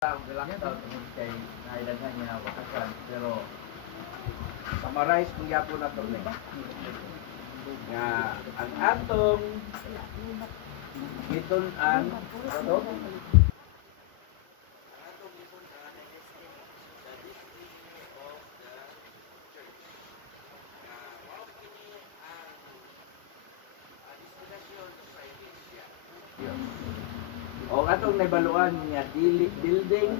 Lockdown tungkol kay nailaghan niya wakasan pero summarize kung yapo na to nga ang atong gitun-an ano o atong naibaluan niya dili building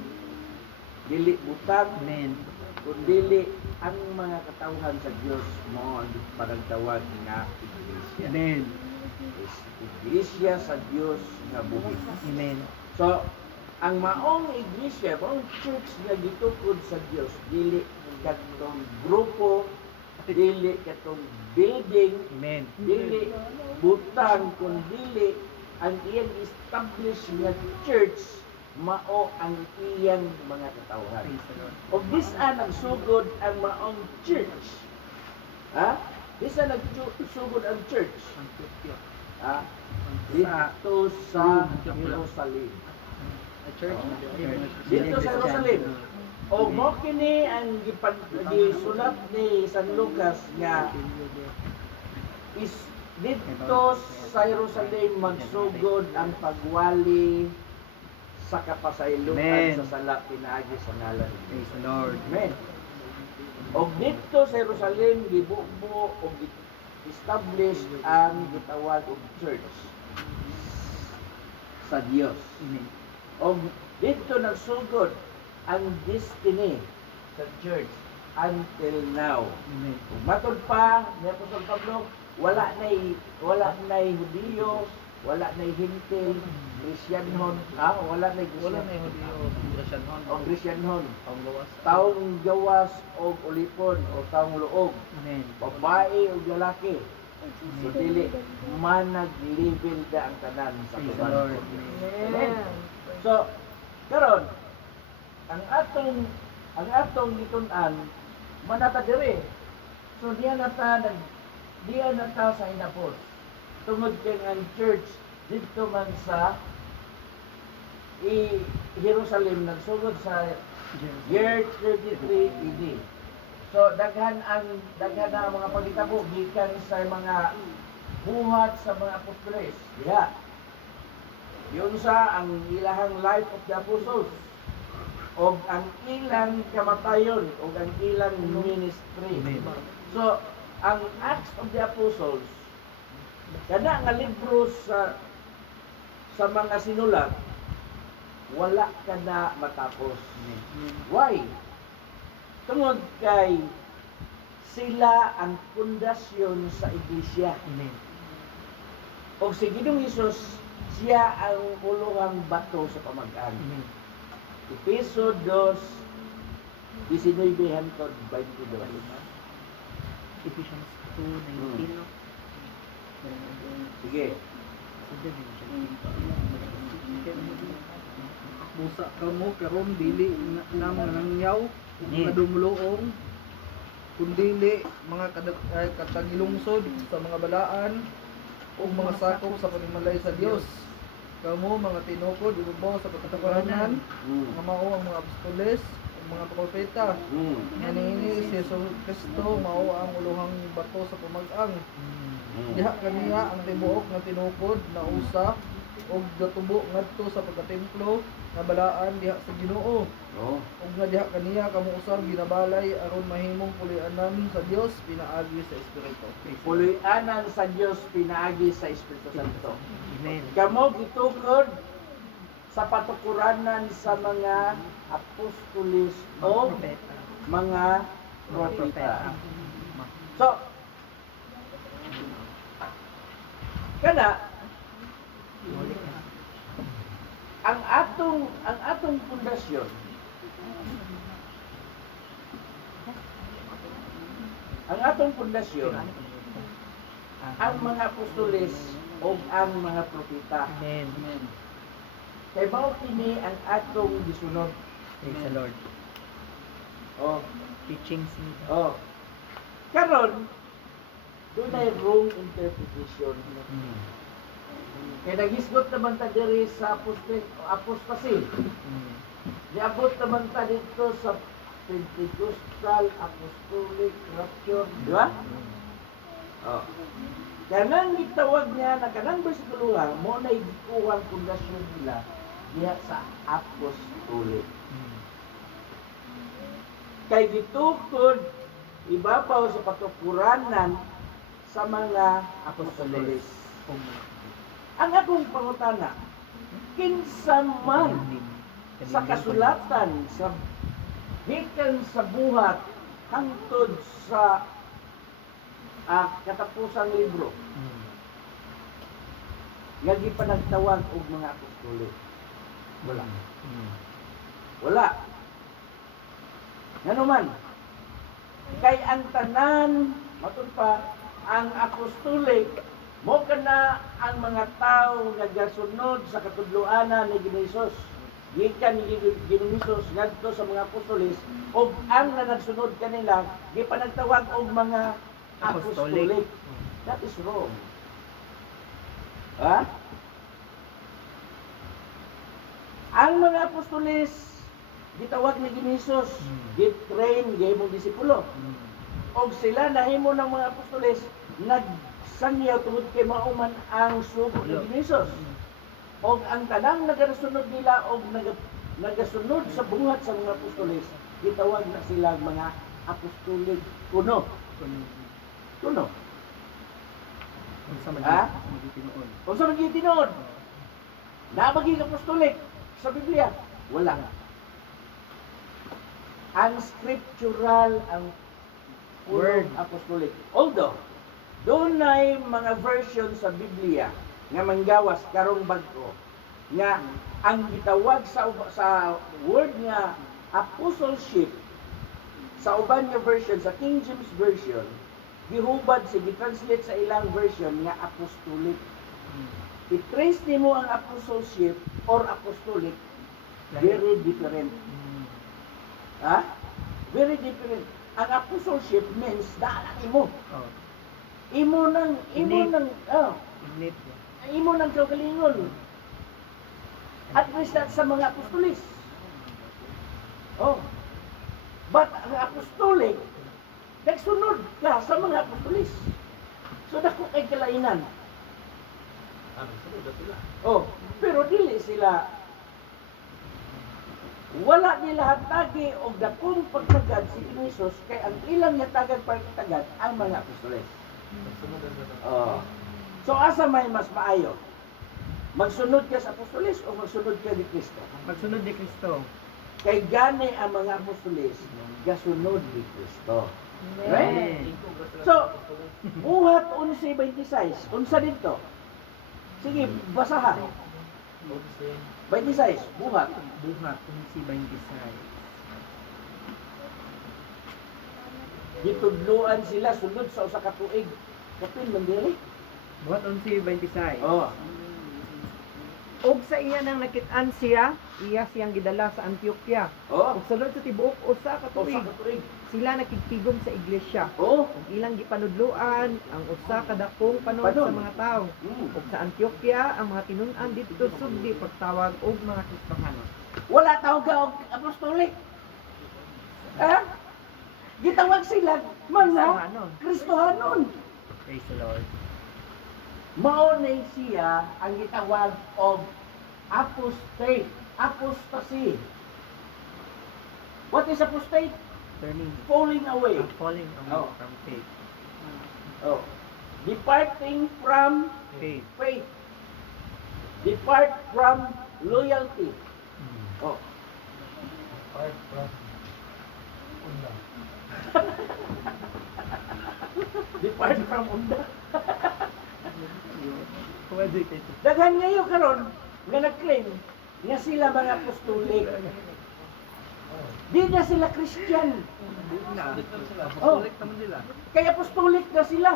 dili butang Amen. kundi ang mga katawhan sa Dios mo ang panagtawag nga iglesia. Amen. Is iglesia sa Dios nga buhi. Amen. So ang maong iglesia, maong church nga gitukod sa Dios, dili katong grupo, dili katong building, Amen. dili butang kundi ang iyang established nga church mao ang iyang mga katawhan. Praise the Lord. Og bisan nagsugod ang maong church. Ha? Bisan nagsugod ang church. Ang Tokyo. Ha? Dito sa Jerusalem. A church. Dito sa Jerusalem. O mo kini ang gisulat ni San Lucas nga is dito sa Jerusalem magsugod ang pagwali sa kapasayloan Amen. sa sala pinaagi sa ngalan ni Praise Cristo. the Lord. Amen. Og dito sa Jerusalem gibubo og establish ang gitawag og church sa Dios. Amen. Og dito nagsugod ang destiny sa church until now. Amen. Ug matod pa ni Apostol Pablo, wala nay Hudiyo, wala nay Hintil, Kristyanon, wala nay Wala na yung Kristyanon. o Kristyanon, Ang gawas. taong gawas o ulipon o taong luog, Amen. babae o lalaki. So dili manag-level da ang tanan sa Praise the tuban. Lord. Amen. So karon ang atong gitun-an manata diri. So diya na ta sa hinapos. Tungod kay ang church dito man sa Jerusalem nagsugod sa year 33 AD. So daghan ang mga pagitabo gikan sa mga buhat sa mga apostoles. Diha. Yun sa ang ilahang life of the apostles og ang ilang kamatayon og ang ilang ministry. Amen. So ang Acts of the Apostles kada nga libro sa mga sinulat wala kada matapos. Why? Tungod kay sila ang pundasyon sa iglesia. Amen. O si Ginoong Hesus, siya ang ulohang bato sa pamag-an. Amen. Episo 2, 19 hangtod 22. Ephesians 2:19. no? Sige. Busa kamo karon dili nang nangyaw mga dumuluong kundili mga katagilungsod sa mga balaan o mga sakop sa panimalay sa Dios. Kamo mga tinukod ibabaw sa pagkataparanan, mga mao ang mga apostoles, ang mga propeta. Nanini si Jesus Kristo mao ang ulohang bato sa pamag-ang. Diha kaniya ang tibuok nga tinukod na usa og gatubo ngadto sa pagkatemplo nga balaan diha sa Ginoo. Oh. Ug nga diha kaniya kamo usab ginabalay aron mahimong pulianan sa Dios pinaagi sa Espiritu. Puloy-anan sa Dios pinaagi sa Espiritu Santo. Amen. Kamo gitukod sa patukuranan sa mga apostoles o Propeta. mga propeta. So, kana ang atong pundasyon ang mga apostoles o ang mga propeta. Amen. Kay mao kini ang atong gisunod. Praise the Lord. Oh, Teachings ni karon dunay wrong interpretation. Kaya naghisgot naman ta diri sa apostasy. Niabot naman ta dito sa Pentecostal, Apostolic, Rapture, di ba? Oh. Kanang gitawag niya na kanang bersikulo nga, mo na ikuwang pundasyon nila diha sa Apostolic. Kay gitukod ibabaw sa patukuranan sa mga apostoles. Ang akong pangutana, kinsa man sa kasulatan sa gikan sa buhat hangtod sa katapusang libro nga gipanagtawag og mga apostol. Wala. Ngano man kay ang tanan matud pa ang apostolik mo kana ang mga tawo nga gasunod sa katudloanan ni Hesus gikan ni Hesus ngadto sa mga apostoles ug ang nagsunod kanila gipanagtawag og mga apostolic. That is wrong. Ha? Ang mga apostoles gitawag ni Hesus, gitrain gihimong disipulo. Og sila nahimo ng mga apostoles nagsangyaw tungod kay mauman ang sugo ni Hesus. Og ang tanang nagasunod nila og nagasunod sa buhat sa mga apostoles, gitawag na sila mga apostolic kuno. Kuno. Unsa man Ha? tinuod? Kung sa mga tinuod, nabaging apostolik sa Biblia, wala. Ang scriptural, ang word apostolic. Although, doon ay mga version sa Biblia nga manggawas karong bag-o nga ang gitawag sa word nga apostleship sa uban nga version sa King James version gihubad si gitranslate sa ilang version nga apostolic. I-trace nimo ang apostleship or apostolic very different. Ha? Very different. Ang apostleship means daanan imo. Imo nang Init. imo nang kaugalingon. At least that sa mga apostolis. Oh. But ang apostolic nagsunod ka sa mga apostolis. So dako kay kalainan. Oh, pero dili sila wala nila hatagi og dakong pagtagad si Hesus kay ang ilang natagad pagtagad ang mga apostoles. Oh. So asa may mas maayo? Magsunod ka sa apostoles o magsunod ka ni Kristo? Magsunod ni Kristo. Kay gani ang mga apostoles gasunod ni Kristo. Right? So, buhat 11:26. Unsa dito? Sige, basahan. 26, buhat. Buhat si 26. Gitudluan sila sunod sa usa ka tuig. Kapil man diri? Buhat si 26. Oh. Og sa iya nang nakit-an siya, iya siyang gidala sa Antioquia. Oh. Ug sulod sa tibuok usa ka Usa tuig, ka tuig. sila nakigtigom sa iglesia. Oh. Ug ilang gipanudloan ang usa ka dakong panon sa Panon. mga tawo. Ug sa Antioquia ang mga tinun-an didto sugdi pagtawag og mga Kristohanon. Wala tawag ka og apostolik. Ha? Gitawag sila mga Kristohanon. Kristohanon. Praise the Lord. Mao na siya ang gitawag og apostate, apostasy. What is apostate? Turning. Falling away. Falling away Oh. from faith. Oh. Departing from Faith. faith. Depart from loyalty. Oh. Depart from unda. Pwede kayo. Daghan ngayon karon nga nag-claim nga sila mga apostolik. Di na sila Christian. Apostolik naman nila. Kay apostolik na sila.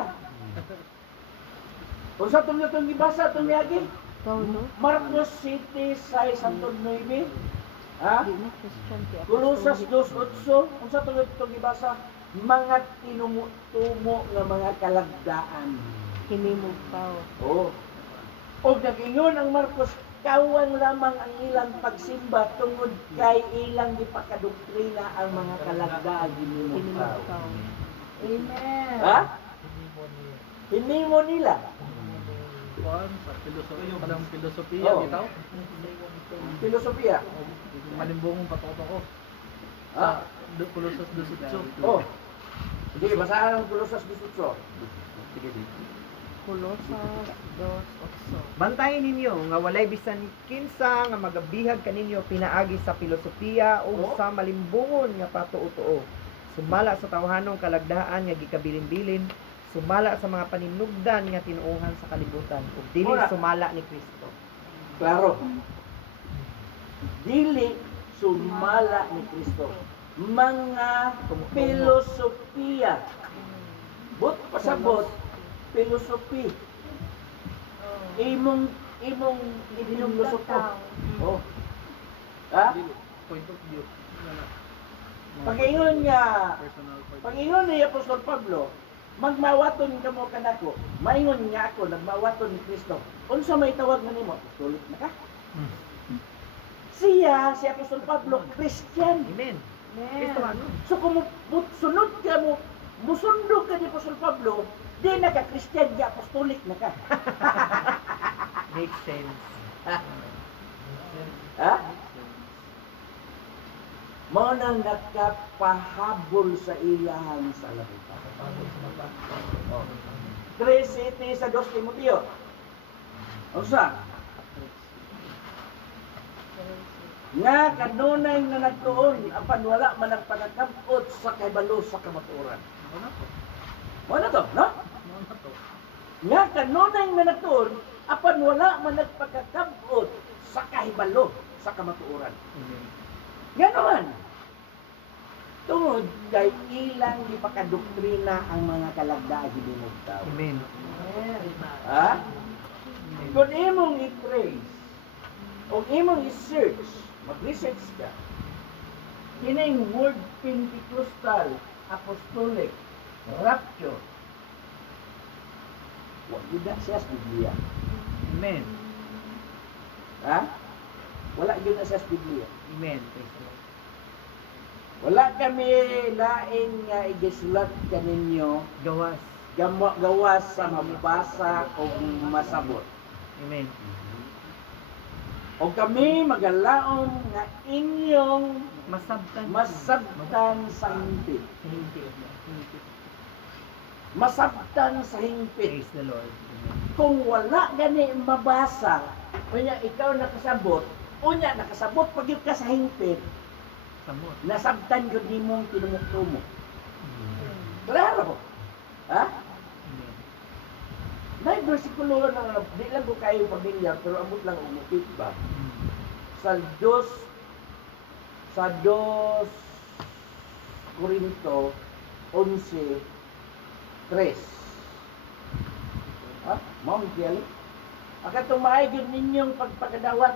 Kung sa itong itong ibasa, itong niyagi, Marcos City, 6:9. Ha? Kolosas 2:8. Kung sa itong ibasa, mga tinumo nga mga kalagdaan. Hinimog tao. Oh. O nag-ingon ang Marcos kawang lamang ang ilang pagsimba tungod kay ilang gipakadoktrina ang mga kalagdaag hinimong tao. Amen. Ha? Hinimo nila. Kuan sa filosofiya, kadang filosofiya Oo. bitaw. Filosofiya. Malimbong patuto ko. Ha? Sa Kolosas 2:8. Oh. Sige, basahan ang Kolosas 18. Kolosas 2:8. Bantayan ninyo nga walay bisan kinsa nga magabihag kaninyo pinaagi sa filosofiya o Oh. sa malimbungon nga patuo-tuo. Sumala sa tawhanong kalagdaan nga gikabilin-bilin, sumala sa mga paninugdan nga tinuuhan sa kalibutan, ug dili Muna. sumala ni Kristo. Klaro. Dili sumala ni Kristo. Mga filosofiya. But pasabot, filosofi. Imong filosopo. Oh. Ha? Point of view. Pag-ingon nga, Personal point. pag-ingon ni Apostol Pablo, magmawaton ka mo kanako. Maingon nga ako, nagmawaton ni Kristo. Unsa may tawag mo nimo? Apostolik na ka? Siya, si Apostol Pablo, Christian. Amen. Kristo ano? So kung sunod ka mo, musundog ka ni Apostol Pablo, di na ka Christian, di apostolik na ka. Makes sense. Ha? Mao nang nakapahabol sa iyang salabutan. 3:7 sa 2 Timoteo. Unsa? Nga kanunay nga nagtuon apan wala man ang panagkabot sa kahibalo sa kamatuoran. Ano to? Mo na to, no? Ano to? Nga kanunay nga nagtuon apan wala man nagpagkakabot sa kahibalo sa kamatuoran. Nga naman. Tungod kay ilang gipakadoktrina ang mga kalagdaag hinimong tao. Amen. Ha? Kung imong i-trace o imong i-search, mag-research ka, kining word Pentecostal, apostolic, rapture, wala yun na siya sa Biblia. Amen. Ha? Wala yun na siya sa Biblia. Amen. Praise the Lord. Wala kami lain nga igisulat kaninyo Gawas. gawas sa mabasa o masabot. Amen. O kami magalaom nga inyong Masabtan. masabtan sa hingpit. Masabtan sa hingpit. Praise the Lord. Amen. Kung wala gani mabasa, kunya ikaw nakasabot, unya nakasabot pag yun ka sa hingpit, Samot. nasabtan yun ni mong tinumok-tumok. Klaro. Ha? Amen. May bersikulo na di lang ko kayo pamilyar pero amot lang umupit ba? Sa 2 Korinto 11:3. Ha? Mao kiyali. Akatong maayod ninyong pagpakadawat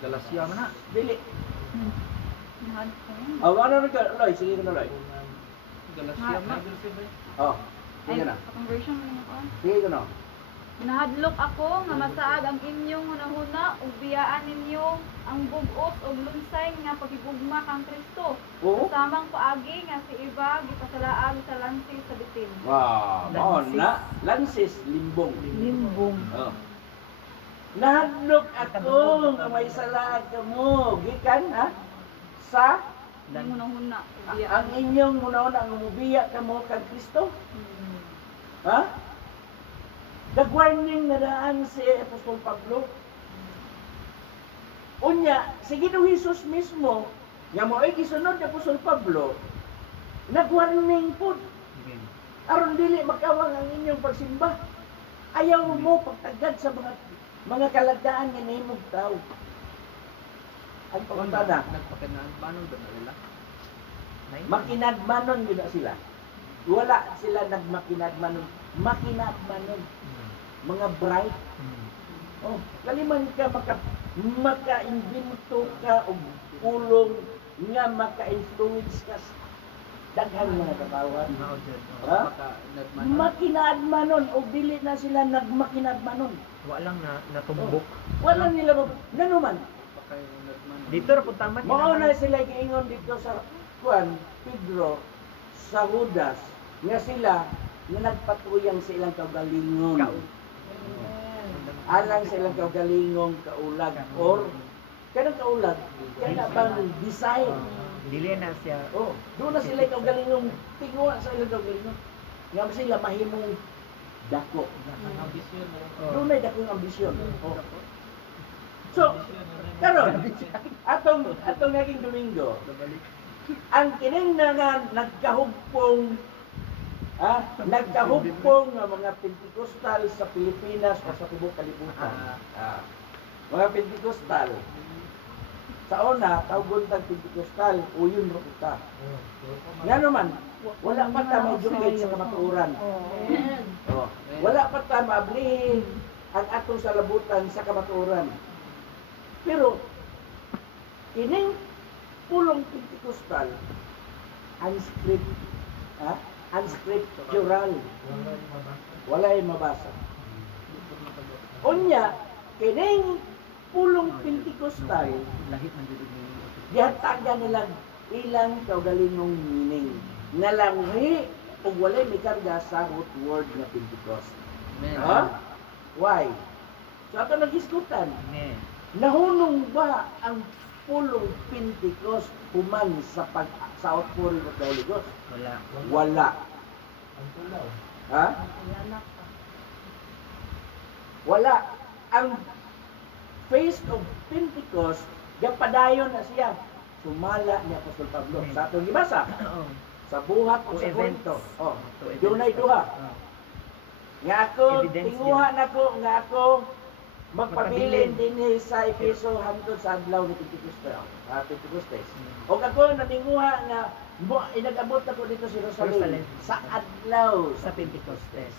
Galasya man na. dili. Ano na ka, Loy, sige ka na, Loy. Galasya man na. Oh, sige na. Conversion mo na ko. Sige ka na. Nahadlok ako nga masaad ang inyong hunahuna ug biyaan ninyo ang bug-os ug lunsay nga pagigugma kang Kristo. Oo. Kasamang paagi nga si Eva gipasalaag sa lansi sa bitin. Wow, mao na. Lansis, limbong. Limbong. Oh. Nahadlok ako nga may salaad ka mo. Gikan, ha? Sa Ang hunahuna ug ang biyaan. inyong munaon ang umubiya ka mo kag Kristo. Ha? Nag-warning na daan si Apostol Pablo. Unya, si Ginoong Hesus mismo, nga mo ay gisunod ni Apostol Pablo, nag-warning po. Amen. Aron dili makawang ang inyong pagsimba. Ayaw mo pagtagad sa mga kalagdaan nga nahimong tao. Ang pagpunta na, Nagpakinaan. Paano ba na nila? makinadmanon yun na sila. Wala sila nagmakinadmanon. Makinadmanon. Mga bright. Oh, kaliman ka maka-invento ka o pulong nga maka-influence ka Daghang mga katawan. Mao jud. Ha? Baka nagman. Makinaadmanon o dili na sila nagmakinaadmanon. Wa lang na natumbok. Wala nila nanuman. Baka nagman. Dito ra pud tamat. Mao na sila giingon dito sa Juan, Pedro, sa Judas, nga sila nga nagpatuyang sa ilang kaugalingon. Alang sa ilang kaugalingong kaulag or kanang kaulag, kaya bang design. Dili na siya. Oh, doon na sila kaugalingong tingwa sa ilang kaugalingong. Nga sila mahimong dako. Doon na dakong ambisyon. Oh. So, karon atong naging Domingo, ang kining nga nagkahugpong nagkahugpong nga mga Pentecostal sa Pilipinas o sa tibuok kalibutan. Mga Pentecostal. Sa una, tawgon tag Pentecostal, uyon ro kita. Nga naman, wala pa ta may jungit sa kamatuoran. Oh. Wala pa ta maablihin ang atong salabutan sa kamatuoran. Pero kining pulong Pentecostal unscriptural. Walay mabasa. Unya, kining pulong Pentecostal, Lahit man jud ni. gihatagan nilang ilang kaugalingong meaning. Nalanghi ug walay mikarga sa root word nga Pentecost. Ha? Why? So ato nag-iskutan, Ne. nahunong ba ang pulong Pentecost human sa outpouring of the Holy Ghost? Wala. Wala. Ha? Wala. Ang Feast of Pentecost, gapadayon na siya. Sumala ni Apostol Pablo. Sa atong gibasa, Oo. sa buhat o O sa events. kwento. Oh, To events. dunay duha. Oo. Nga ako, Evidence tinguha nako nga ako magpabilin Magpabilin. din sa Efeso hangtod sa adlaw ni Pentecostes. Mm. O ako naninguha nga inag-abot ako dito sa Jerusalem Jerusalem. sa adlaw Sa Pentecostes.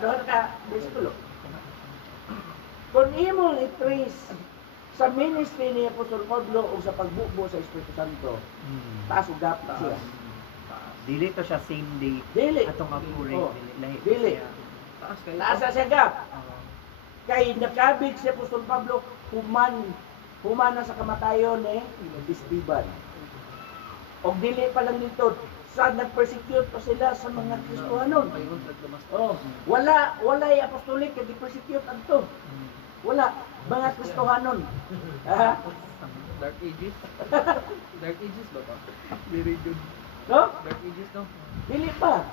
Doon ka, diskulo. Kung imong i-trace sa ministry ni Apostol Pablo o sa pagbubo sa Espiritu Santo, taas ug gap siya. Dili to siya same day. Dili. Atong agpuring. Oh. Lahi Dili. siya. Taas kayo. Taas na siya gap. Oo. Kay nakabig si Apostol Pablo, human na sa kamatayon ni Esteban. O dili pa lang nito, sa nag-persecute pa sila sa mga Kristohanon. Payon nagdamas. Oh, wala yung apostolik kay di-persecute adto. Wala mga Kristohanon. Ha? Dark Ages. Dark Ages ba pa? Very good. No? Dark Ages no? Dili pa.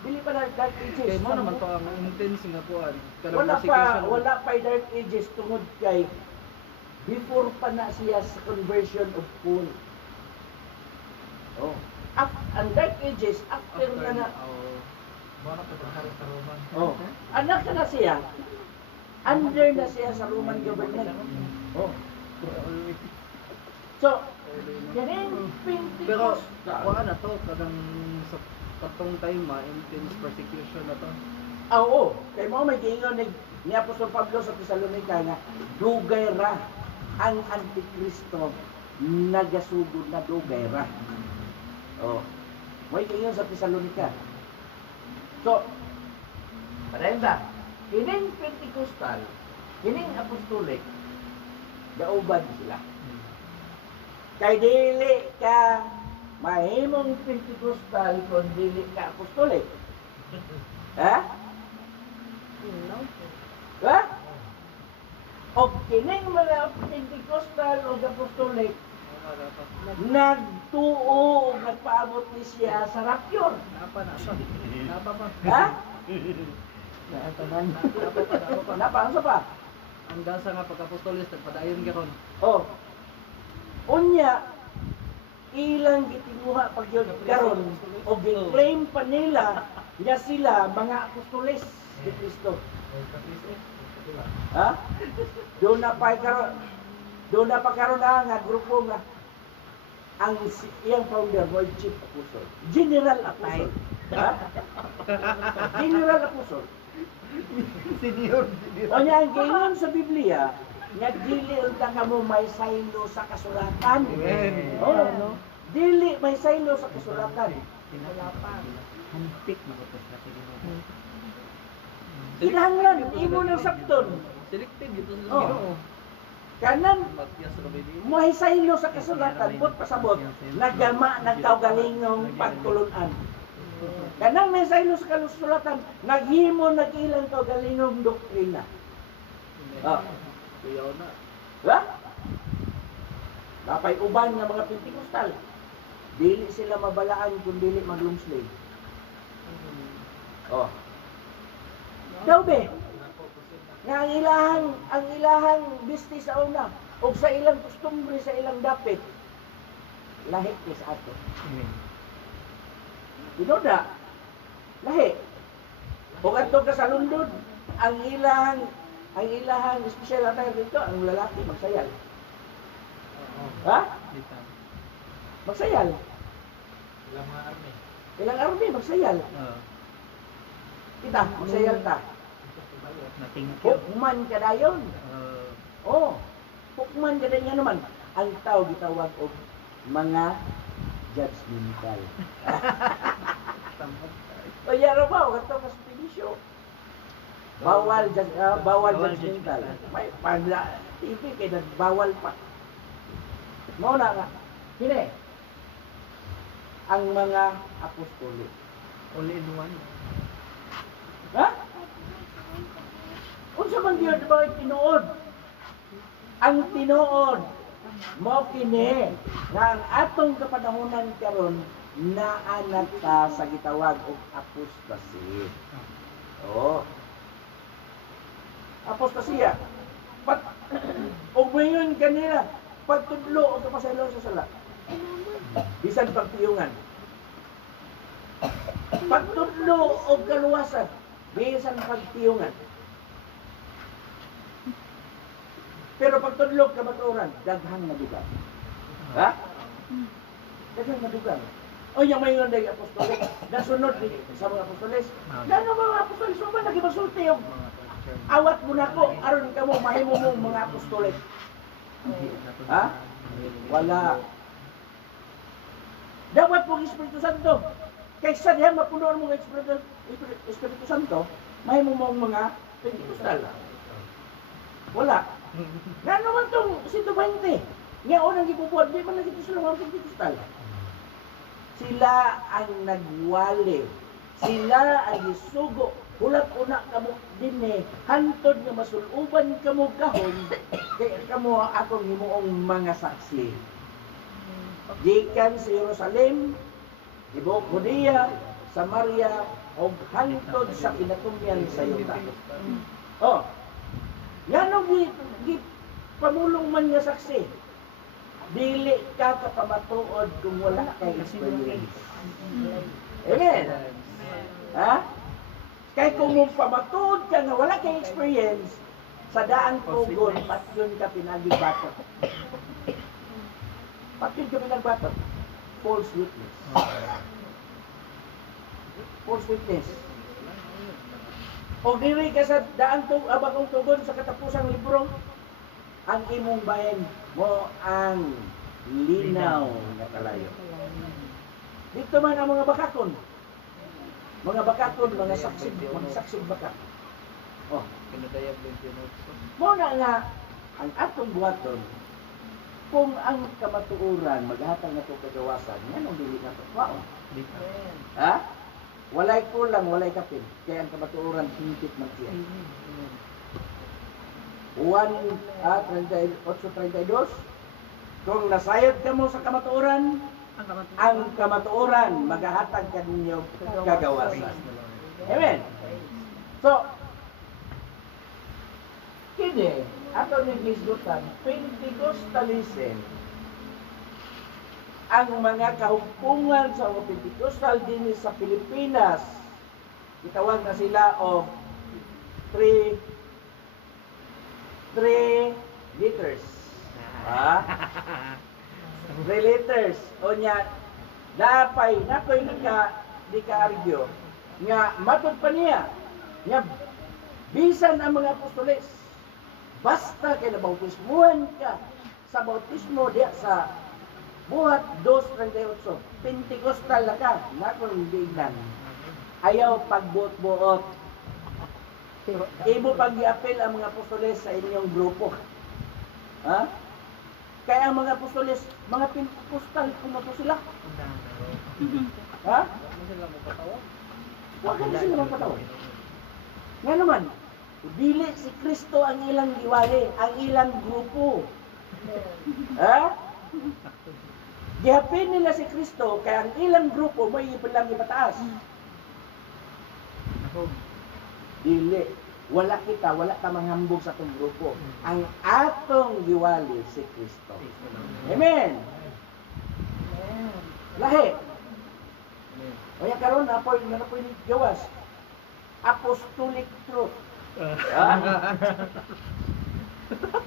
Dili pa na Dark Ages. Kaya mo naman to ang intense nga kuan. Wala pa yung Dark Ages tungod kay before pa na siya sa conversion of Paul. Oh. Ang Dark Ages after na na. Oh. Anak na siya. Under na siya sa Roman government. Oh. So, ganing Pero Pentecost. kuan na to kadang sa patong time intense persecution na to. Oo. Kay mo may giingon ni Apostol Pablo sa Thessalonica nga dugay ra ang Antikristo nagasugod na dugay ra. Oh. May giingon sa Thessalonica. So, parenda, kining Pentecostal, kining apostolic, gaubad sila. Kay dili ka mahimong Pentecostal kung dili ka apostolic. Ha? Ha? O kining mga Pentecostal o apostolic, nagtuo o nagpaabot ni siya sa rapture. Napa pa. Ha? Napa pa. Napaan sa pa? Ang gasa nga pagkapostolis nagpadayon gyud Oh. Unya, ilang gitinguha pag yun karon o gi-claim pa nila nga sila mga apostoles ni Kristo. Ha? Doon na pa karon nga grupo nga ang iyang founder mo chief apostle, general apostle. Ha? General apostle. Senior. O niya ang gingon sa Biblia, nga dili unta kamo may saylo sa kasulatan. Amen. Oh, Dili may saylo sa kasulatan. Wala pa. Hantik magutos na sa Ginoo. Kinahanglan imo ng sabton. Selected dito sa Oh. Ginoo. Kanan Matyas sa kabili. may saylo sa kasulatan put pasabot nagama nagkaugalingong pagtulunan. Kanang may saylo sa kasulatan naghimo nagilang kaugalingong doktrina. Ah. Kuyaw na. Ha? Napay uban nga mga Pentecostal. Dili sila mabalaan kung dili maglumslay. Oh. Daw be. Nga ang ilahang business sa una ug sa ilang kustumbre sa ilang dapit lahi kay sa ato. Amen. Tinoda. Lahi. Ug adto ka sa London, ang ilahang special attire dito ang lalaki magsayal. Ha? Litan. Magsayal. Ilang mga army. Ilang army magsayal. Kita, magsayal ta. Na thank you. Hukman ka dayon. Oh, hukman ka dayon nga naman. Ang tao gitawag og mga judgmental. O yaro ba o kato ka spedisyo. Bawal Bawal judgmental. judgmental. May pagla TV kay bawal pa. Mao na nga. Kini ang mga apostolo. All in one. Ha? Unsa man gyud ba tinuod? Ang tinuod mo kini nga ang atong kapanahonan karon naanak ka sa gitawag og apostasy. Oh. Apostasya. Og mayon kanila pagtudlo o kapasaylo sa sala. Bisan pagtiyungan. Pagtudlo o kaluwasan. Bisan pagtiyungan. Pero pagtudlo kabaturan, daghang nadugan. Ha? Daghang nadugan. O yung mayon day apostoles, nasunod ni sa mga apostoles. Gano mga apostoles mo ba nagibagsulti yung awat mo na ko, aron ka mo, mahimo mo mga apostoles. Ha? Wala. Dapat po Espiritu Santo. Kaysa diyan mapunuan mo ng Espiritu Santo, mahimo mo mga Pentecostal. Wala. Nga naman itong 120. Nga unang gibubuhat, di ba nagito sila mga Pentecostal? Sila ang nagwali. Sila ang isugo. Hulat una kamo dinhi hantod nga masuluban kamo gahom kay kamo akong himuong mga saksi. Gikan sa Jerusalem, Ibo Judea, Samaria, o hantod sa kinatumyan sa yuta. Oh. Yanong pamulong man nga saksi. Dili ka kapamatuod kung wala kay experience. Amen. Ha? Kay kung mo pamatuod ka nga wala kay experience, sa daan tugon, patyon ka pinagbatot. Patyon ka pinagbatot. False witness. False witness. O diri ka sa daan abang tugon sa katapusang libro, ang imong bayan mo ang linaw nga kalayo. Dito man ang mga bakakon. Mga bakakon, mga saksig bakak. Oh, Pinadayag 28. mo na nga ang atong buhaton kung ang kamatuoran maghatag na itong kagawasan, yan ang dili na ito. Ha? Walay kulang, walay kapin. Kaya ang kamatuoran, hingkit man siya. 1:38-32 kung nasayod ka mo sa kamatuoran, ang kamatuoran maghahatag ka ninyo kagawasan. Amen. So, kini ato ni gisgutan Pentecostalism ang mga kahugpungan sa mga Pentecostal din sa Pilipinas itawag na sila of three letters. Ha? 3 letters. O nya nakoy di ka argue nga matod pa niya nga bisan ang mga apostoles basta kay nabautismuhan ka sa bautismo diya sa Buhat 2:38. Pentecostal na ka. Nakon hindi ignan. Ayaw pagbuot-buot. Imo pag-i-apel ang mga apostoles sa inyong grupo. Ha? Kaya ang mga apostoles, mga Pentecostal, kung na po sila. Ha? Ano sila mapatawag? Huwag ka na sila magpatawa. Nga naman, dili si Kristo ang ilang giwali, ang ilang grupo. Ha? Gihapin nila si Kristo, kaya ang ilang grupo may ipilang ipataas. Dili. Wala kita, wala ka manghambog sa atong grupo. Ang atong giwali si Kristo. Amen. Lahi. Kaya karon na po ni gawas. Apostolic truth.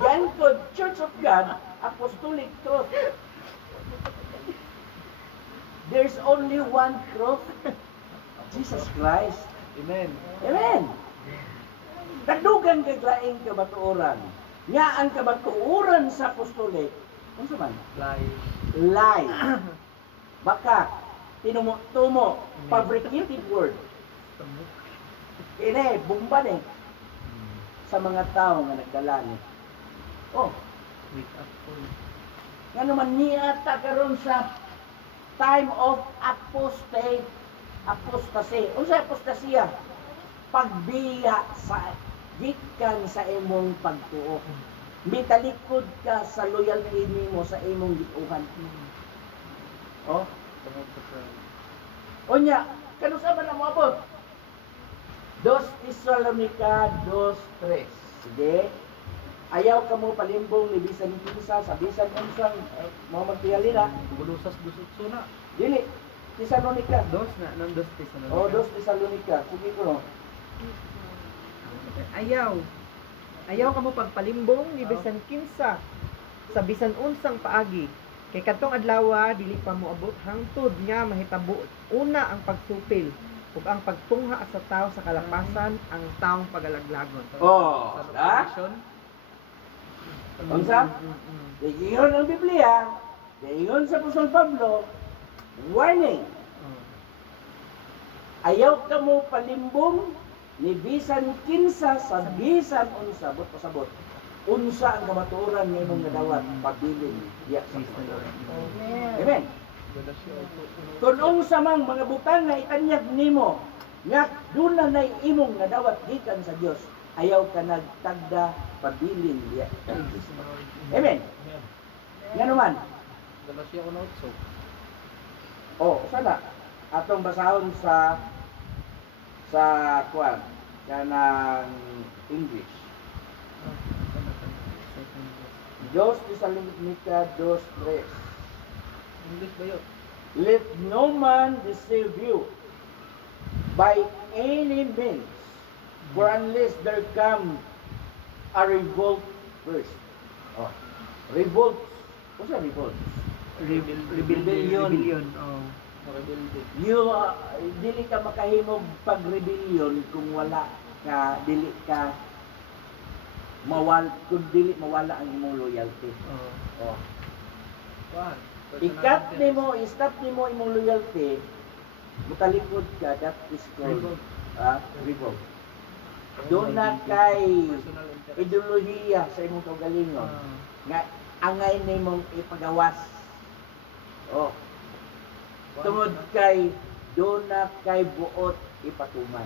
Yan ko, Church of God, apostolic truth. There's only one truth. Jesus Christ. Amen. Amen. Dagdugan kay laing kabatuoran. Nga ang kabatuoran sa apostolic, unsa man? Lie. Lie. Baka tinumo-tumo, fabricated word. Ine, bumba ni sa mga tao nga nagdalani. Oh, Wake up call. nga naman niya ta karon sa time of apostasy. Unsa apostasya? Pagbiya sa gikan sa imong pagtuo. Mitalikod ka sa loyalty nimo sa imong gituhan. Oh, Tungod sa Christ. unya, kanusa man ang moabot? 2 Tesalonica 2:3. Sige. Ayaw ka mo palimbong ni bisan kinsa sa bisan unsang mga magtihalina. Bulusas dusot suna. Dili. Tesalonica. Dos na, nang dos Tesalonica. O 2 Tesalonica. Sige ko no. Ayaw. Ayaw ka mo pagpalimbong ni bisan kinsa sa bisan unsang paagi. Kay kadtong adlaw dili pa mo abot hangtod nga mahitabo una ang pagsupil ug ang pagtungha sa tao sa kalapasan ang taong pagalaglagon. Oh, Sa ha? tradition. Unsa? Diingon ang Biblia, diingon sa Apostol Pablo, warning. Ayaw ka mo palimbong ni bisan kinsa sa bisan unsa bot pasabot. Unsa ang kamatuoran nga imong nadawat pagbilin diya sa Kristo. Amen. Kung unsa mang mga butang nga itanyag nimo nga duna nay imong nadawat gikan sa Dios, ayaw ka nagtagda pagbilin diya sa Kristo. Amen. Nga naman. Galasya 1:8. Oh, sana atong basahon sa kuan kanang English. 2 Tesalonica 2:3. English ba yun? Let no man deceive you by any means, for unless there come a revolt first. Oh, revolt. What's a revolt? Rebellion. Oh. Rebelde. You dili ka makahimog pag-rebellion kung wala ka dili ka kung dili mawala ang imong loyalty. Oh. Kuan. Ikat nimo, i-stop nimo imong loyalty, mutalikod ka, that is called revolt. Doon na kay Personal interest. ideolohiya sa imong kaugalingon nga angay nimong ipagawas. Oh, tungod kay doon na kay buot ipatuman.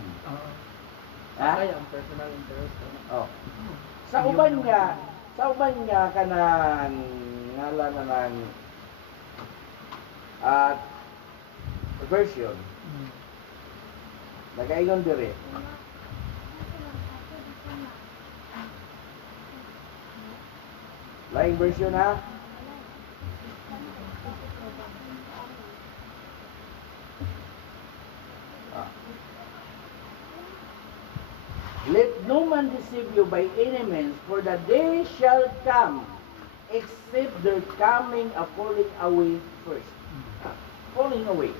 Ha? Kaya ang personal interest. Oh. Sa uban nga kanang ngalan na ng version nagaingon dire. Laing version ha. Let no man deceive you by any means, for the day shall come, except there coming a falling away first. Falling away.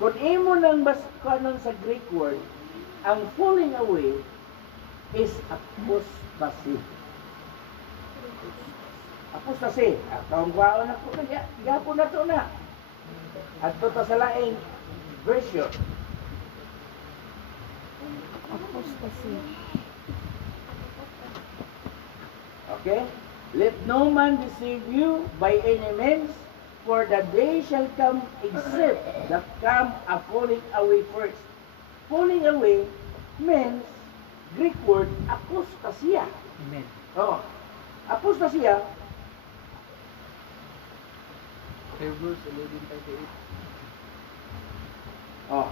Kung imo nang baskanon sa Greek word, ang falling away is apostasy. apostasy. Atong kwaon na ko kaya gapon na to na. Adto ta sa laing version. Apostasy. Okay? Let no man deceive you by any means, for the day shall come except that come a falling away first. Falling away means Greek word apostasia. Amen. Oh. Apostasia, Hebrews 11:38. oh.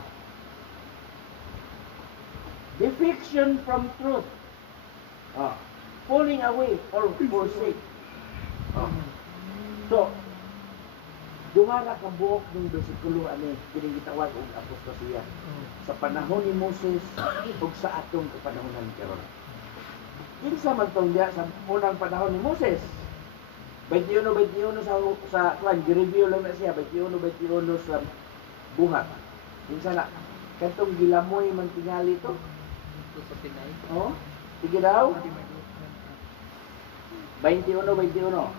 Defection from truth. Oh. Falling away or forsake. Oh. So, dumara ka buok ng bersikulo ani kining gitawag og apostasia sa panahon ni Moses ug sa atong kapanahonan karon. Kinsa man tong diya sa unang panahon ni Moses? 21 sa kwan gi-review lang na siya 21 sa buhat. Kinsa na katong gilamoy man tingali to? Ito sa Pinay. Oh, sige daw. 21. 21.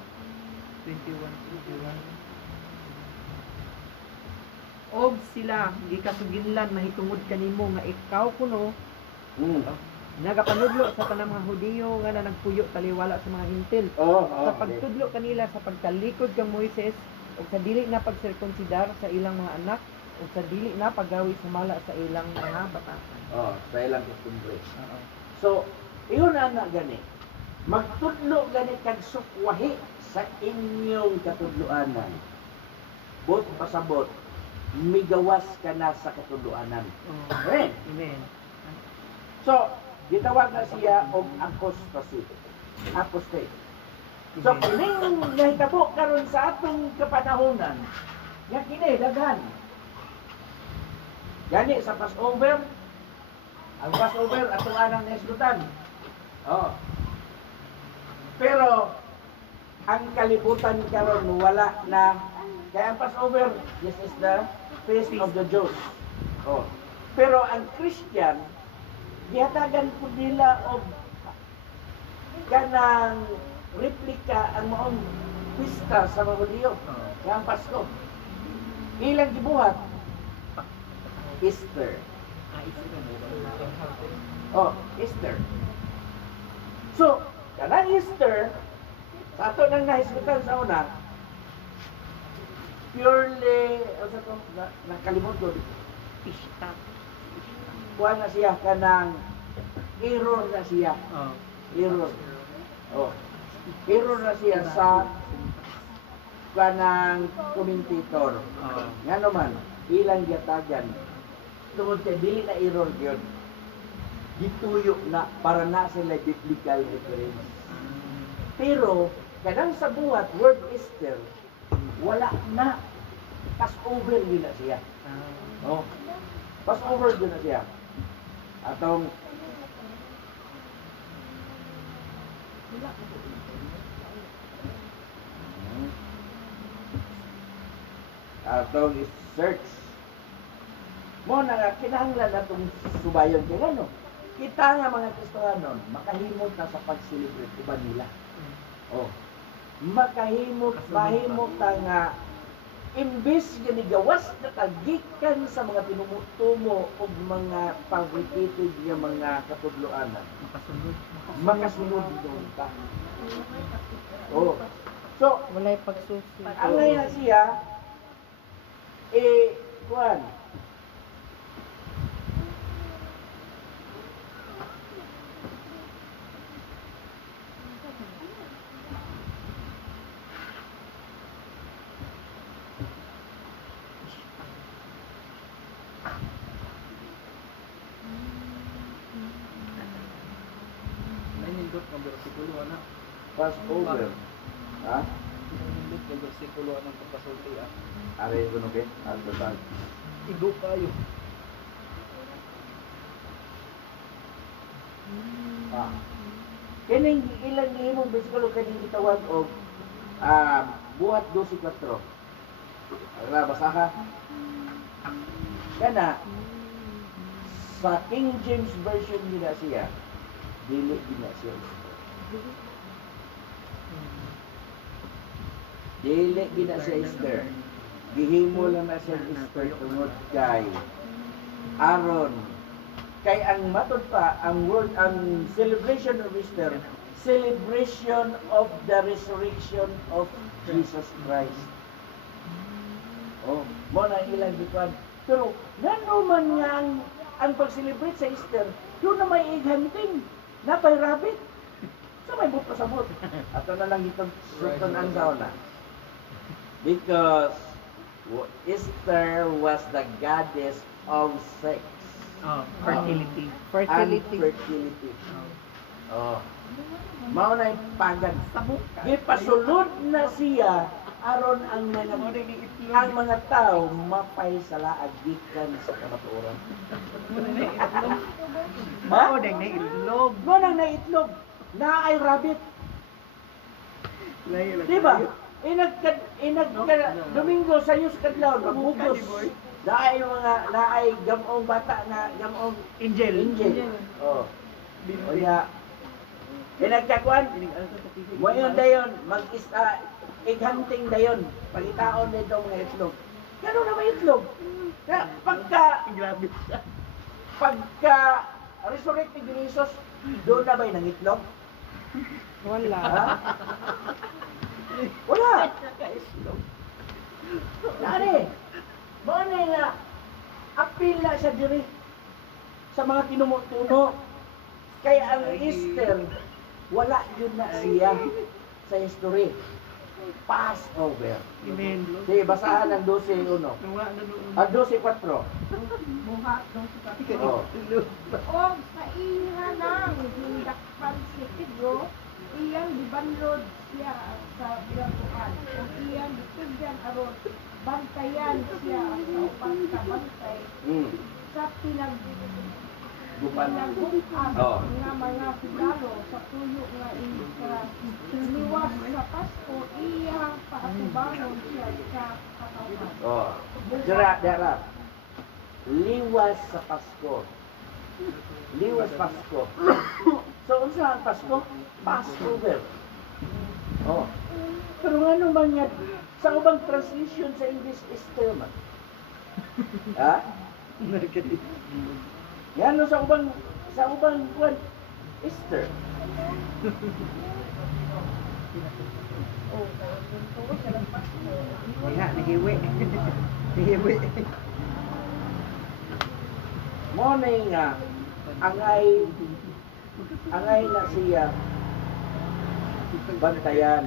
Og sila gikasuginlan mahitungod kanimo nga ikaw kuno Mm. nagapanudlo sa tanang mga Hudiyo nga na nagpuyo taliwala sa mga hintil. Oh, Sa pagtudlo kanila sa pagtalikod kang Moises ug sa dili na pagsirkonsidar sa ilang mga anak ug sa dili na paggawi sumala sa ilang mga batasan. Oh, sa ilang kustumbre. So, iyon na gani. Magtudlo gani kag sukwahi sa inyong katudloanan. Bot pasabot, migawas ka na sa katudloanan. Amen. Amen. So, gitawag na siya og apostasy. Apostate. So, kining nahitabo karon sa atong kapanahonan, nga kini daghan. Gani sa Passover, ang Passover atong anang naisgutan. Oh. Pero ang kalibutan karon wala na kaya ang Passover, this is the feast of the Jews. Oh. Pero ang Christian gihatagan po nila og kanang replika ang maong pista sa mga Hudiyo. Kaya ang Pasko. Ilang gibuhat? Easter. Oh, Easter. So, kanang Easter, sa ato nang nahisgutan sa una, purely, sa to, nakalimot ko, Pista. kuha na siya kanang error na siya. Error. Oh. Error na siya sa kanang commentator. Nga naman, ilang yatagan. Tungod kay dili na error yun. Gituyo na para na sila biblical reference. Pero, kanang sa buhat, word Easter, wala na. Passover yun na siya. Oh. Passover yun na siya. Atong search mo na nga kinahanglan natong subayon kay ano. Kita nga mga Kristohanon makahimot na sa pag-celebrate uban nila. Oh. Mahimot ta nga imbes gani gawas na kagikan sa mga tinumutumo o mga fabricated nga mga katudloanan. Makasunod doon ka. Oh. So, Walay pagsusi. ang ngayon siya, kuwan. Nindot ng bersikulo na. Passover. Ha? Nindot ng bersikulo ng pagkasulti. Are ko no ben? Ang total. Igo kayo. Ah. Kining ilang gihimong bersikulo kaning gitawag og buhat 12:4. Ara basaha. Kana sa King James version nila siya dili gina siya. Dili gina siya Easter. Gihimo lang na siya Easter tungod kay aron kay ang matod pa ang word ang celebration of Easter, celebration of the resurrection of Jesus Christ. Oh, mo na ilang gikuan. Pero ngano man nga ang pag-celebrate sa Easter, doon na may ighanting, na may rabbit. Sa may buto sa but. Ato na lang itong suton ang sauna. Because Easter was the goddess of sex. Oh, fertility. And fertility. Oh. Mao na yung pagan. Gipasulod na siya aron ang mga tao mapay sa laag gikan sa kamatuoran. Mao ding na itlog. Mo nang naitlog na ay rabbit. Di ba? Domingo sa yus kadlaw magbugos. Naay gamong bata na gamong Angel. Oh. Kaya pinagkakuan mo yun dayon ighunting dayon pagitaon nito mga itlog. Gano na may itlog? Kaya Grabe siya. pagka resurrected ni Jesus, doon na ba yung itlog? Wala. Ha? Wala. Nari, mga nga, apil na siya diri sa mga tinumutuno. Kaya ang Easter, wala yun na siya sa history. Passover. Amen. Sige, basahan ang 12:1. Ang 12:4. Oh. O sa iya nang hindakpan si Pedro, iyang gibanlod siya sa bilanguan. O iyang bitugyan aron bantayan siya sa upang kabantay Mm. sa Gupan. pinagbukan Oh. nga mga sundalo sa tuyo nga iniwas sa Pasko, iyang paatubangon siya sa katawan. Oh. Dara. Liwas sa Pasko. Liwas Pasko. So, unsa ang Pasko? Passover. Oh. Pero nga naman nga, sa ubang translation sa English, Easter man. Ha? Yan no, sa ubang kuwan, Easter. Nga, nahiwi. Nahiwi. Mo na nga, angay na siya bantayan.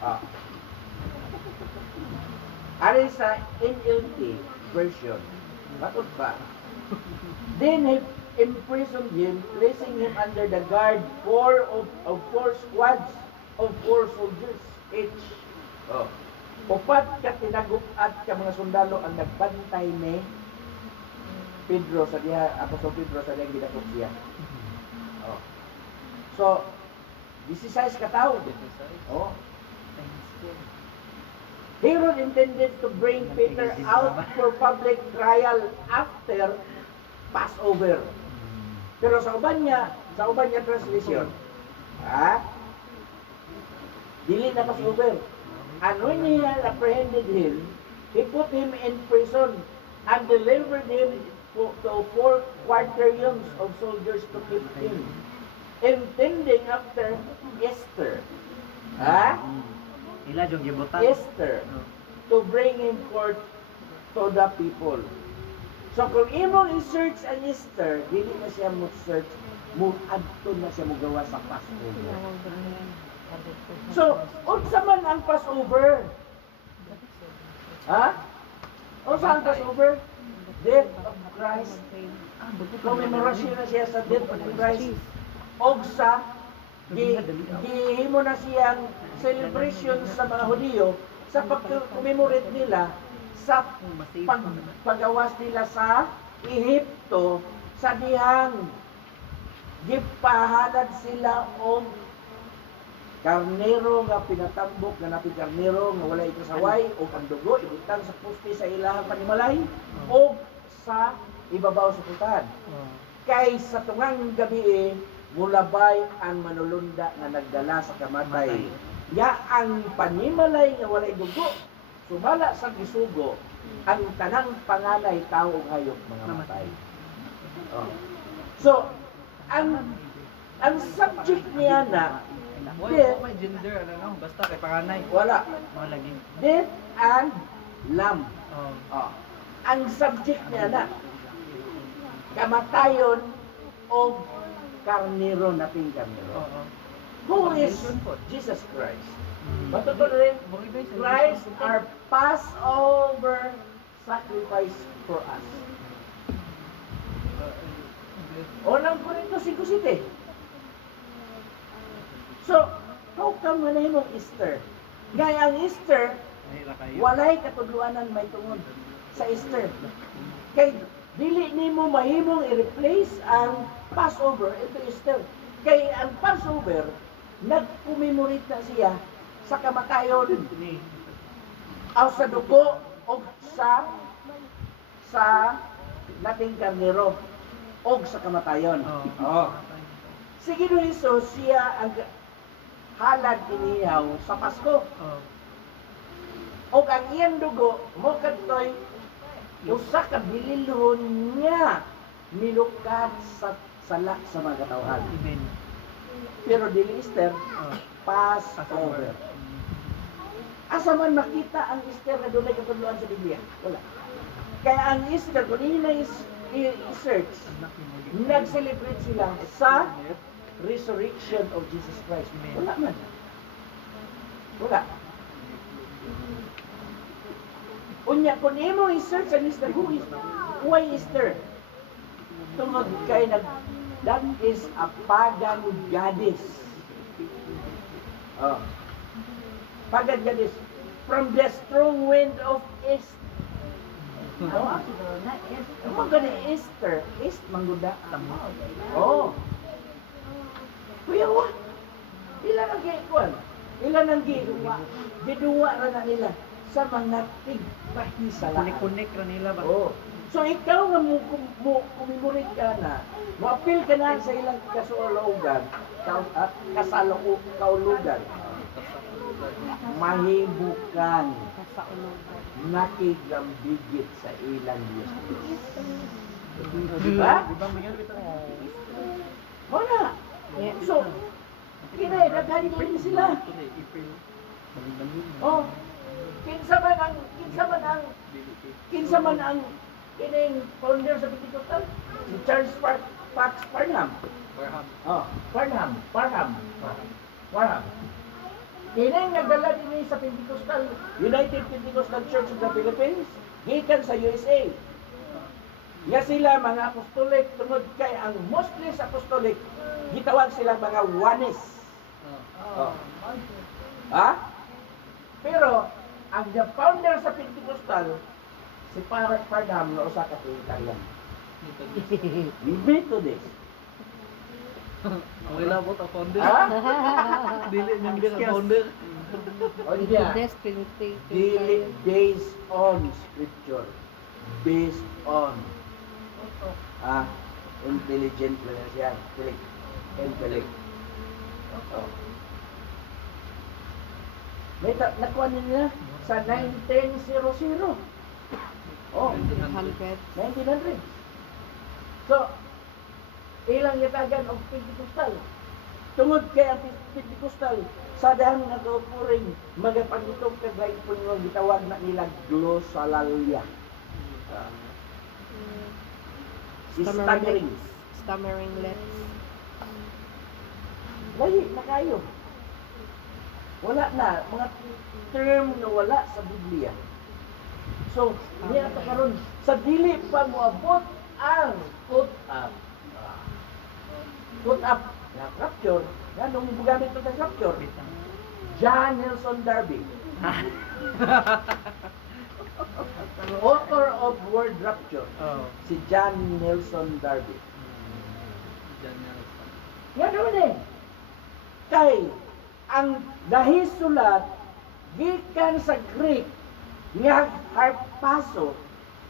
Ah. Ari sa NLT version, matod ba? Then he imprisoned him, placing him under the guard of four squads of 4 soldiers each. Oh. Upat ka tinagupat ka mga sundalo ang nagbantay ni Pedro sa diha, Apostol Pedro sa diha gidakop siya. Oh. So, 16 ka tao. Oh. Herod intended to bring Peter out for public trial after Passover. Pero sa uban niya translation, dili na Passover. And when he had apprehended him, he put him in prison and delivered him to 4 quaternions of soldiers to keep him, intending after Easter. Ila jong gibutan. Easter, to bring him forth to the people. So kung imong i-search ang Easter, dili na siya mo search, mo adto na siya mo gawa sa Passover. So, unsa man ang Passover? Ha? Unsa ang Passover? Death of Christ. Commemoration na siya sa death of Christ. Og sa gihimo na siyang celebration sa mga Hudiyo sa pag-commemorate nila sa pagawas nila sa Ehipto sa dihang gipahalad sila og karnero nga pinatambok nga napig karnero nga wala ikasaway o ang dugo ibutang sa pusti sa ilahang panimalay o sa ibabaw sa putahan. Kay sa tungang gabi mulabay ang manulunda nga nagdala sa kamatay. Ya ang panimalay nga walay dugo, sumala sa gisugo, ang tanang panganay tao ug hayop mga matay. Oh. So, ang subject niya na death, May gender, ano, basta kay panganay. wala. Mga lagi. Death and lamb. Oh. Oh. Ang subject niya na kamatayon o karnero nating karnero. Oo. Who is Jesus Christ? Matutunan rin, Christ our Passover sacrifice for us. Unang Korinto 5:7. So, how come nga nahimong Easter? Gaya ang Easter, Nahira kayo. walay katudluanan may tungod sa Easter. Kay dili nimo mahimong i-replace ang Passover into Easter. Kay ang Passover nagkumemorit na siya sa kamatayon aw sa dugo o sa nating karnero o sa kamatayon. Oh. Si Ginoong Hesus siya ang halad inihaw sa Pasko. Oh. O ang iyang dugo mo kadtoy usa ka bililhon nga nilukat sa salak sa mga katawhan. Amen. Pero dili Easter, Oh. Passover. Asa man makita ang Easter na dunay katudloan sa Biblia? Wala. Kaya ang Easter kung ini na i-search, nag-celebrate sila sa resurrection of Jesus Christ. Wala man. Wala. Unya, kung imo i-search ang Easter, why Easter? Tungod kay that is a pagan goddess. Oh. Pagan goddess. From the strong wind of east. Oh. Ano gani Easter? East mangguda. Oh. Kuya wa. Ila nang giikuan. Ila nang giduwa. Giduwa ra na nila sa mga tigpahisalaan. Kunik-kunik ra nila ba? Oh. So ikaw nga mo kumimurit ka na, mo-appeal ka na sa ilang kasulugan, kaulugan. Mahibukan nakigambigit sa ilang Diyos. Di ba? Wala. So, kinay, naghandin sila. Oh, kinsa man ang kining founder sa Pentecostal, si Charles Parham. Oh, Parham. Kining nagdala din sa Pentecostal, United Pentecostal Church of the Philippines, gikan sa USA. Ya sila mga apostolic tungod kay ang Muslims apostolic gitawag sila mga Ones. Oh. Ha? Pero ang the founder sa Pentecostal si Parham na usa ka Trinitarian. Methodist. Ang ilabot ang founder. Ha? Dili nang ang founder. O niya, dili based on scripture. Based on intelligent na siya. Intellect. Oh. May nakuha nila sa 1900. Oh, 1900. So, ilang yatagan og Pentecostal. Tungod kay ang Pentecostal, sa dahang nagaupuring magapangitong kagay po yung gitawag na nila glossolalia. Stammering. Stammering lips. Lahi na kayo. Wala na. Mga term na wala sa Biblia. So, hindi na karon sa dili pa moabot ang put up. Put up na rapture. Ganong bugamit ito ng rapture. John Nelson Darby. Author of Word Rapture. Oh. Si John Nelson Darby. Daniel. Yan naman eh. Kay, ang dahisulat, gikan sa Greek, nga harpaso,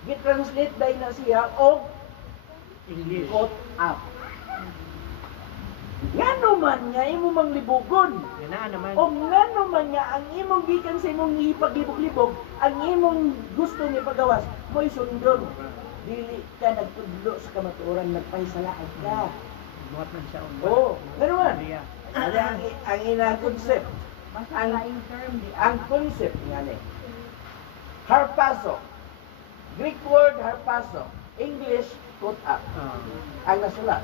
gitranslate dahil na siya o English. put up. man nga imo manglibugon. Yan na naman. O ngano man nga ang imong gikan sa imong ipaglibog-libog, ang imong gusto ni pagawas, mo'y sundon. Dili ka nagtudlo sa kamatuoran, nagpahisalaad ka. Buhat man siya. Oo, gano'n man. Maria. Ano ang inang concept? Basta Ang- laing term di Ang concept nga ni. Harpazo. Greek word harpazo. English, put up. Ang nasulat.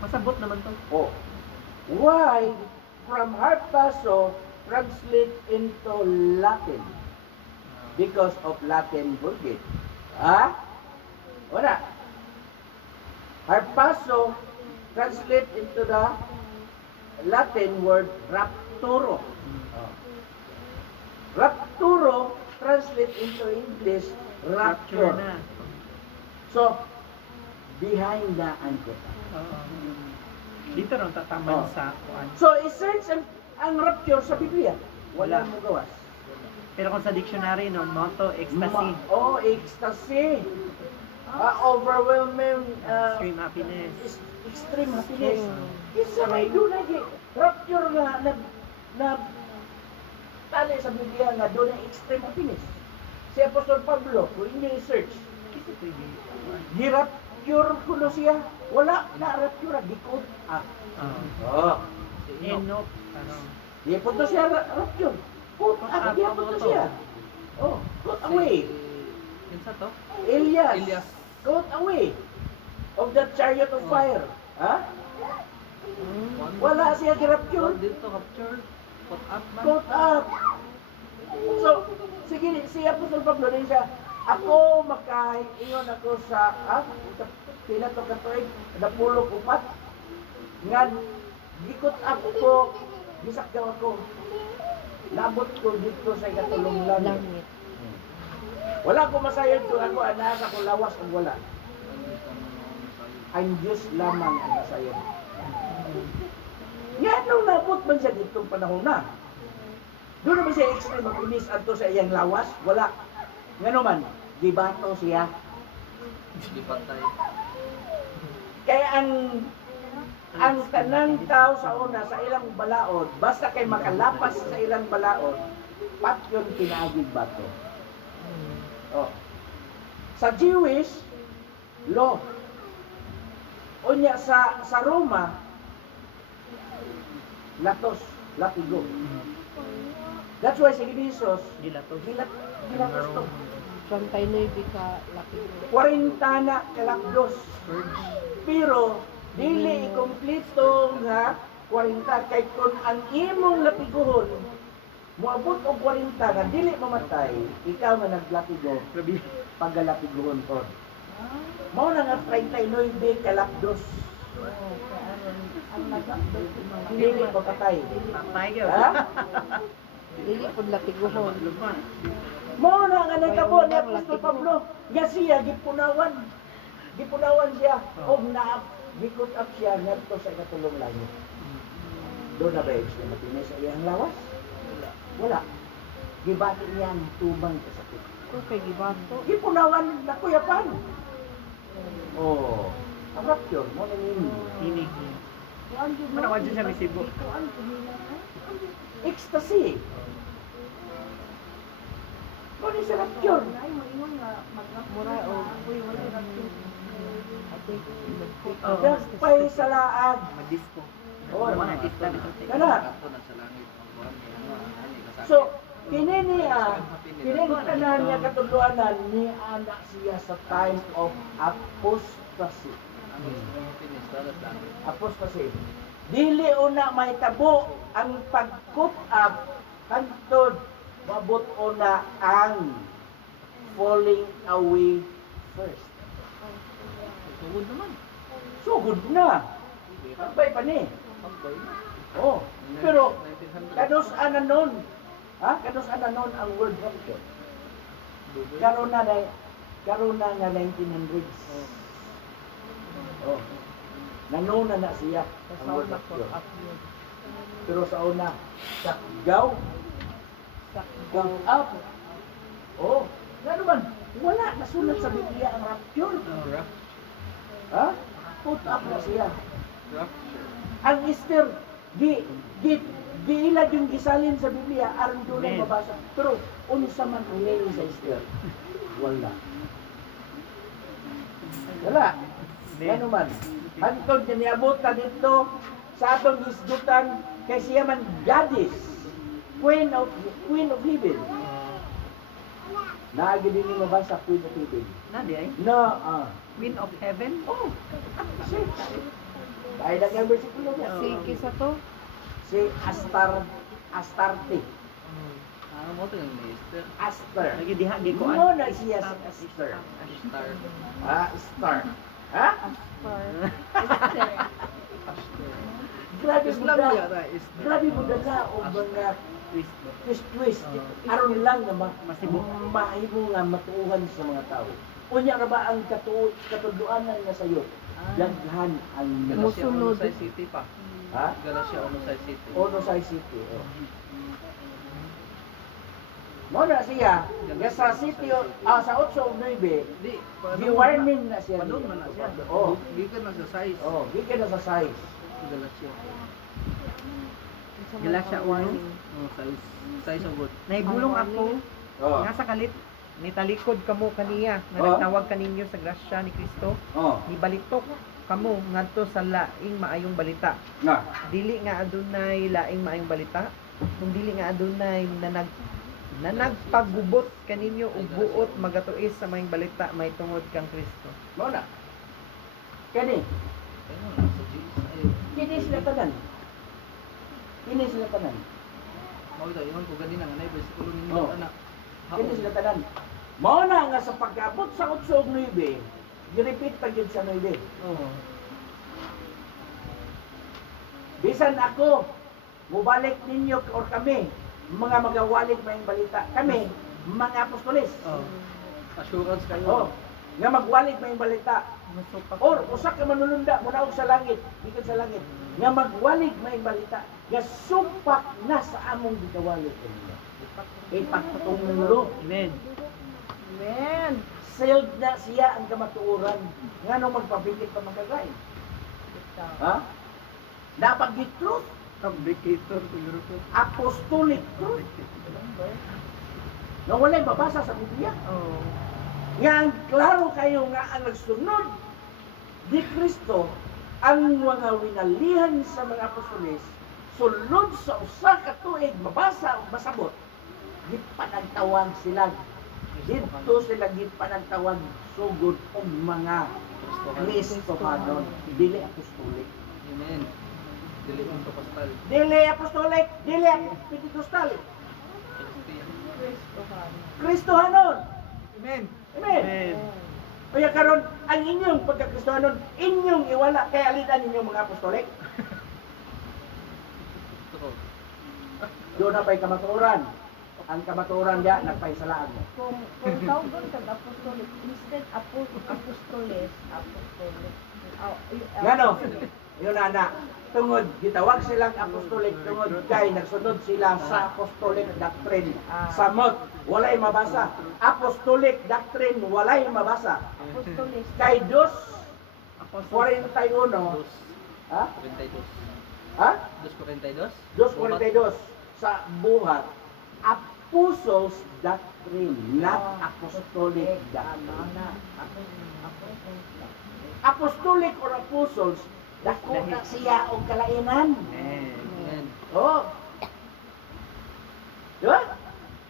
Masabot naman to. Oh. Why from harpazo translate into Latin? Because of Latin Vulgate. Ha? Wala. Harpazo translate into the Latin word rapturo. Oh. Rapturo translate into English rapture. na. So, behind the anketa. Oo. Dito rin tataman Oh. sa kuan. So, i-search ang rapture sa Biblia. Wala Wala. mo gawas. Pero kung sa dictionary no, moto ecstasy, Ecstasy. Overwhelming extreme happiness. extreme happiness. Isa may doon lagi. Rapture nga na tali sa Biblia nga doon ang extreme happiness. Si Apostol Pablo, kung inyo i-search, Kasi pwede. girapture kuno siya. Wala na rapture, gikot. Oh. Enoch, ano, Di punto siya rapture. Put up, di punto siya. Oh, put away. yun sa to? Elias. Put away of the chariot of fire. Ha? Wala siya girapture. Dito capture, put up man. Put up. So, sige, si Apostol Pablo din siya, ako makaingon ako sa, pila to katoy, napulog upat, nga, gikot up ko, gisakyaw ako, labot ko dito sa ikatulong langit. Wala ko masayod kung ako, anak ako lawas kung wala. Ang Diyos lamang ang masayod. Nga, nung nabot man siya dito panahon na, doon naman siya extreme mapinis ato sa iyang lawas, wala. Nga naman, gibato siya. Di patay. Kaya ang tanang tao sa una sa ilang balaod, basta kay makalapas sa ilang balaod, patyon pinaagig bato. Oh. Sa Jewish law, unya sa Roma, latigo. That's why si Jesus, Dilatos. gilatos to. From Tainoy ka laki. 40 na kalakdos. Pero, dili ikumpleto nga 40. Kay kung ang imong lapiguhon, moabot og 40 nga dili mamatay, ikaw nga naglatigo, Grabe. paggalapiguhon ko. Mao na nga 39 kalakdos. Ang nagabot mga Dili papatay. Patay ka. Ha? dili pud latiguhon. Lupa. Mao na nga nagkabo ni Apostol Pablo, nga siya gipunawan. Gipunawan siya og na gikut up siya ngadto sa ikatulong langit. Doon na ba yung matinis sa iyang lawas? Wala. Gibati niya ang tubang kasakit. Ko kay gibato. Gipunawan na kuyapan. Oh, ang rapture mo na nini. Inig. Kuan jud Manawa dyan siya may sibo. Kuan jud nila. Ecstasy. Ano ni sa rapture? Ay mo ingon nga magmura o uy wala rapture. Ate, Oh. Dagpay sa laag. Mag-disco. Oh, Mga artista dito. Kana. Ato na sa langit. Ang buwan niya, ano, kasakit. So, kini tanan niya katuluanan ni anak siya sa time of apostasy. Ang gusto mong pinis, dalat langit. Apostasy. Dili una may tabo ang pag-cook up hangtod mabot una ang falling away first. Tugod naman. Sugod na. Pagpay pa ni. Pagpay. Oh, pero 1900. kados ana nun. Ha? Kados ana nun ang world rapture. Karon na nga 1900s. Oh. Nanuna na siya ang world rapture. Pero sa una, sakgaw, go up. Oh, nga naman, wala nasulat sa Biblia ang rapture. Ha? Put up na siya. Rapture. Ang Esther, giila yung gisalin sa Biblia, aron doon ay Amen. mabasa. Pero, unsa man ang meaning sa Esther? Wala. Wala. Ano man. Hantod na niabot na dito sa atong isdutan kay siya man goddess, queen of heaven. Naagi din yung mabasa queen of heaven. Nadi ay No, Queen of Heaven. oh, si. Dahil lang yung versikulo niya. Si kisa to. Si Astarte. Ah, mo to yung Esther. Aster. Lagi diha gi ko Mo na siya si Aster. Star. Star. Ha? Grabe mo Islam na. yata is Grabe mo na o mga twist. Aron lang na mahimo nga matuuhan sa mga tao. Unya ra ba ang katudloanan nga sayo? Daghan ang Galacia Ono sa City pa. ha? Galacia Ono sa City. Ono sa city. Oh. Mo na siya, nga sa city sa 8 o 9, Di, giwarning na siya. Padung man na siya. Oh. Gikan na sa size. Oh, gikan na sa size. Galacia. Galacia 1. Oh, size of good. Nahibulong ako Oh. nga sa kalit nitalikod kamo kaniya nga Oh. nagtawag kaninyo sa grasya ni Kristo. Oh. Nibalitok kamo ngadto sa laing maayong balita. Na. Dili nga adunay laing maayong balita, kung dili nga adunay na nagpagubot kaninyo og buot magatuis sa maayong balita may tungod kang Kristo. Mo na. Kani, Ayun, sa Jesus. Ay, kini sila tanan. Kini sila tanan. mao ito, iwan ko ganina nga na versikulo ninyo Oh. anak. Kini sila tanan. Mao na nga sa pagkabot sa 8 o 9, gi-repeat pa gyud sa 9. Oh. Bisan ako, mubalik ninyo or kami, mga magawalik may balita. Kami, mga apostoles. Oh. Assurance kayo. Oh, nga magwalik may balita. Masupak. Or usa ka manulunda munaog sa langit, gikan sa langit. Nga magwalig may balita. Nga sumpak na sa among gigawalik ninyo. Ipagpatunglo. Amen. Amen. Sealed na siya ang kamatuoran. Nga nung magpabigit pa magagay. Ha? Napag-truth, Fabricator siguro ko. apostolic truth. Na wala'y babasa sa Biblia. Oh. Nga ang klaro kayo nga ang nagsunod di Kristo ang mga winalihan sa mga apostoles sulod sa usa ka tuig mabasa o masabot gipanagtawag sila dito sila gipanagtawag sugod og mga Kristohanon dili apostolik Amen. Dili mo to pastal. dili apostolik dili Pentecostal Kristohanon Amen. amen Amen. kaya karon ang inyong pagkakristohanon inyong iwala kay alitan ninyong mga apostolik Totoo. doon na pa'y kamatuoran. Ang kamatuoran niya, nagpaisalaan mo. Kung tawgon kag apostolik, instead apostoles, apostolik. Ngano? Yun na. Tungod, gitawag silang apostolik, tungod kay nagsunod sila sa apostolic doctrine. Samot, walay mabasa. Apostolic doctrine, walay mabasa. Apostoles. Kay dos, Apostol. 41, ha? 42. Ha? 242? Dos 42 sa buhat. Apostles doctrine, not apostolic doctrine. Apostolic or apostles, dako na siya og kalainan. Amen. Amen. Oh. Diba?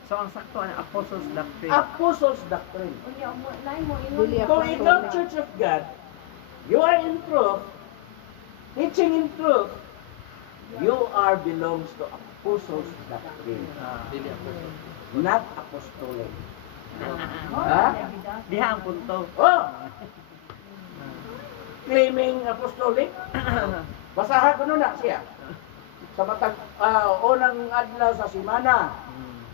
So ang sakto ang apostles doctrine. Apostles doctrine. Unya mo lain mo ingon. Dili Kung ikaw Church of God, you are in truth, teaching in truth, you are belongs to apostles doctrine, Dili ako. not apostolic. Oh, Ha? Diha ang punto. Oh! Claiming apostolic, basahan ko na siya. Sa matag, unang adlaw sa simana,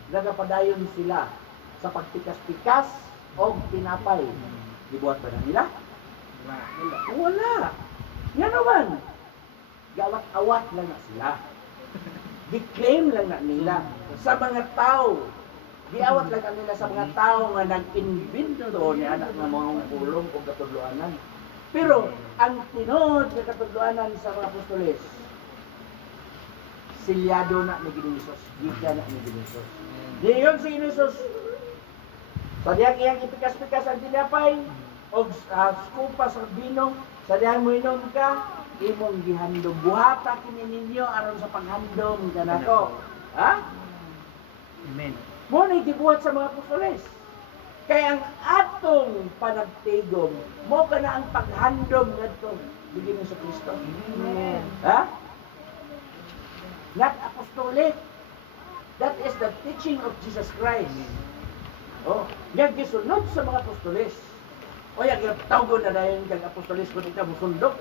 nagapadayon sila sa pagpikas-pikas o pinapay. Dibuhat ba na nila? Wala. Yan naman. Gawat-awat lang na sila. Di-claim lang na nila sa mga tao. Giawat lang na nila sa mga tao nga nag-invento ni anak ng mga pulong o katudluanan. Pero ang tinod ng katudluanan sa mga apostoles, silyado na ni Ginisos, gikan na ni Ginisos. Diyon si Ginisos. Sa diyang iyang ipikas-pikas ang tinapay, o skupa sa bino, sa diyang mo inom ka, imong gihandom. Buhata kini ninyo aron sa paghandom kanako. Ha? Amen. Mo na gibuhat sa mga apostoles. Kaya ang atong panagtigom, mo ka na ang paghandom ngadto bigyan sa Kristo. Amen. Ha? Not apostolic. That is the teaching of Jesus Christ. Oh, nga gisunod sa mga apostoles. O yang tawgon na dayon kag apostoles kun ikaw musundok,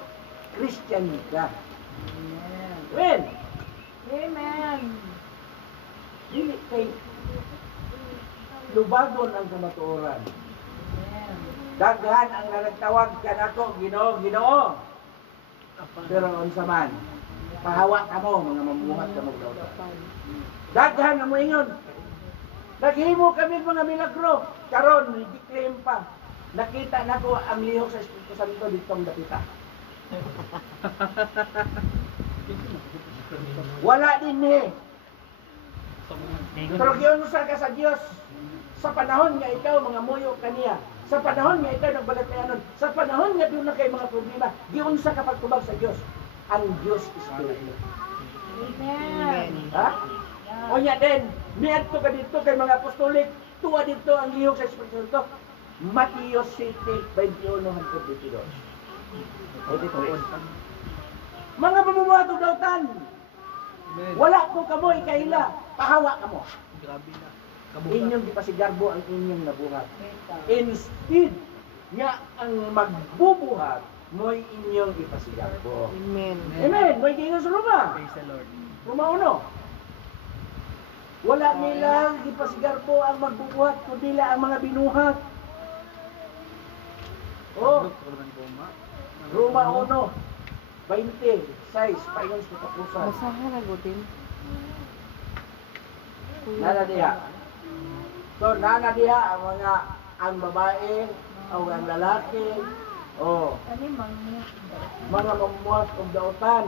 Christian ka. Amen. Amen. Dili kay lubagon ang kamatuoran. Daghan ang nagtawag kanako, Ginoo, Ginoo. Pero unsa man, pahawa kamo mga mamuhat kamo daw. Daghan ang moingon. Naghimo kami mga milagro. Karon i-claim pa. Nakita nako ang lihok sa Espiritu Santo ditong dapita. Wala din eh. Pero giunsa ka sa Dios sa panahon nga ikaw mga muyo kaniya. Sa panahon nga ikaw nagbalatayanon. Sa panahon nga doon na kay mga problema, giunsa ka pagtubag sa Dios. Ang Dios Espiritu. Amen. Ha? O nya din, niadto ka dito kay mga apostolik, tuwa dito ang lihok sa Espiritu Santo. Mateo City 21 hangtod 22. Mga mamumuhatog dautan. Amen. Wala ko kamo ikaila, pahawa kamo. Grabe na. Inyong gipasigarbo ang inyong nabuhat. Instead nga ang magbubuhat mo'y inyong ipasigarbo. Amen. Amen. Mo'y gingon sa Roma. Praise the Lord. Roma 1. Wala nila ipasigarbo ang magbubuhat kundi ang mga binuhat. Oh, Roma 1. 26, paingon sa katapusan. Masahan na gutin. Nana diha. So, nana diha ang babae, o ang lalaki, o Kani mangmu. mga mamuhat o dautan.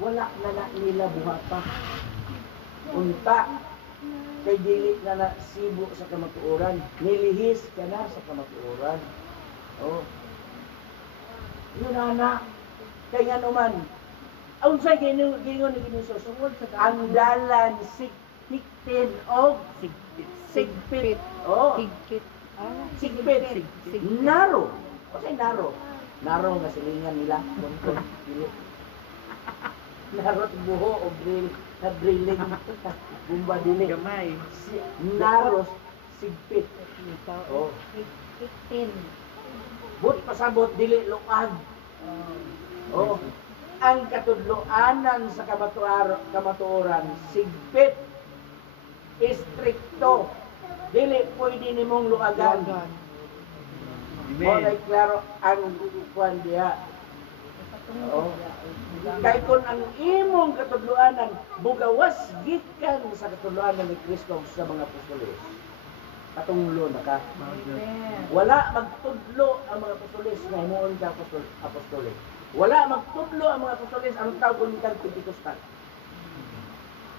Wala na nila buhata. Unta, kay dili na sibo sa kamatuoran. Nilihis ka na sa kamatuoran. Oh. Yun ana. Kaya naman, unsay gingon ni Ginoong sungod sa ang dalan sikpitin o sigpit. Oh, Higpit. Ah, sigpit. Naro. Kasi naro. Naro nga silingan nila. Dili. Naro buho o drill, na drilling. Bumba dili. Gamay. Naro sigpit. Oh. 15. But pasabot dili luag. Oh. Ang katudloanan sa kamatuoran sigpit, istrikto, dili pwede nimong luagan. Amen. O like klaro ang kuan diha. Oh. Kay kun ang imong katudloanan bugawas gikan sa katudloanan ni Kristo sa mga apostoles. Katunglo na ka. Amen. Wala magtudlo ang mga apostoles nga himuon ka apostoles. Wala magtudlo ang mga apostoles ang tawag ni kang Pentecostal.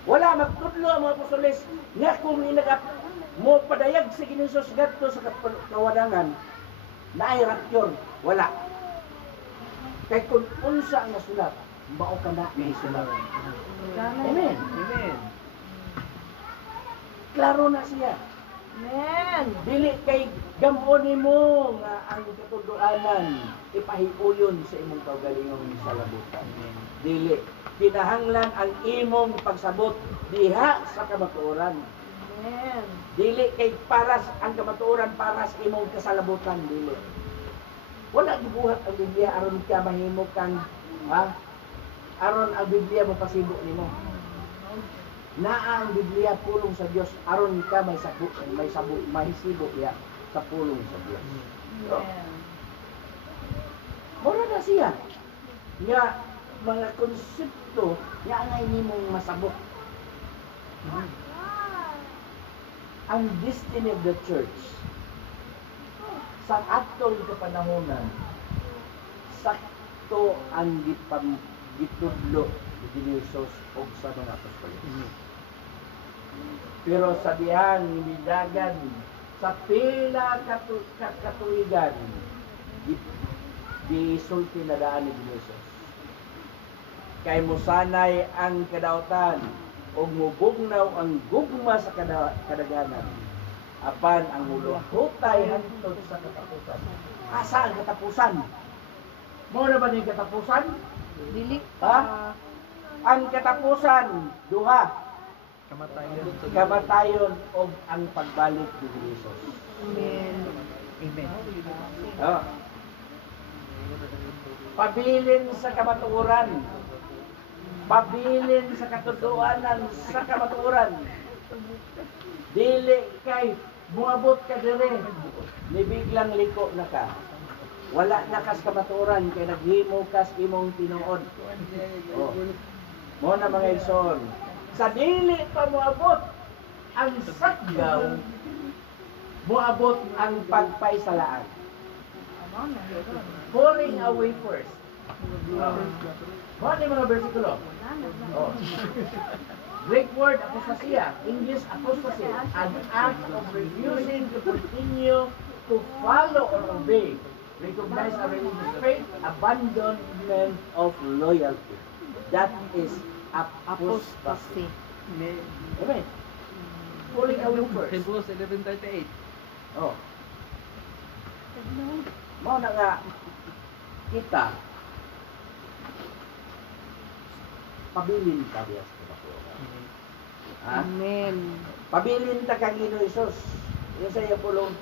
Wala magtudlo ang mga apostoles nga kung inagap mo padayag sa Ginoong gadto sa kawadangan na ay rapture. Wala. Kay kung unsa ang nasulat, mao ka na may sulat. Amen. Amen. Klaro na siya. Amen. Dili kay gamon nimo nga ang katudloanan ipahiuyon sa imong kaugalingon sa labutan. Dili kinahanglan ang imong pagsabot diha sa kamatuoran. Amen. Dili kay paras ang kamatuoran para sa imong kasalabutan dili. Wala gibuhat ang Biblia aron ka mahimo kang aron ang Biblia mo pasibo nimo. Naa ang Biblia pulong sa Dios aron ka may mahisibo ya sa pulong sa Dios. So, mura na siya. Nga mga konsepto nga angay nimong masabot. Ang destiny of the church sa atong kapanahonan sakto ang gitudlo ni Jesus og sa mga apostoles. Pero sa dihang midagan sa pila katuigan di sulti na daan ni Jesus. Kay mosanay ang kadautan ug mubugnaw ang gugma sa kadaganan. Apan ang hutay hangtod sa katapusan. Asa ang katapusan? Mo na ba ni katapusan? Dili Ha? Ang katapusan duha, Kamatayon. kamatayon og ang pagbalik ni Jesus. Amen. Amen. Oh. Pabilin sa kamatuoran. Pabilin sa katuduanan sa kamatuoran. Dili kay muabot ka dire, nibiglang liko na ka. Wala na kas kamatuoran kay naghimo kas imong tinuod. Oh. Mo na mga igsoon. Sa dili pa moabot ang saggaw, moabot ang pagpaisalaan. Falling away first. Mo ni mga bersikulo. Oh. Greek word apostasia, English apostasy, an act of refusing to continue to follow or obey, recognize a religious faith, abandonment of loyalty. That is apostasy. Amen. Amen. Falling away first. Hebrews 11:38. Oh. Mao na nga kita pabilin ka diya sa kapatuoran. Ha? Amen. Pabilin ta kang Ginoong Hesus. Yung sa iya pulong,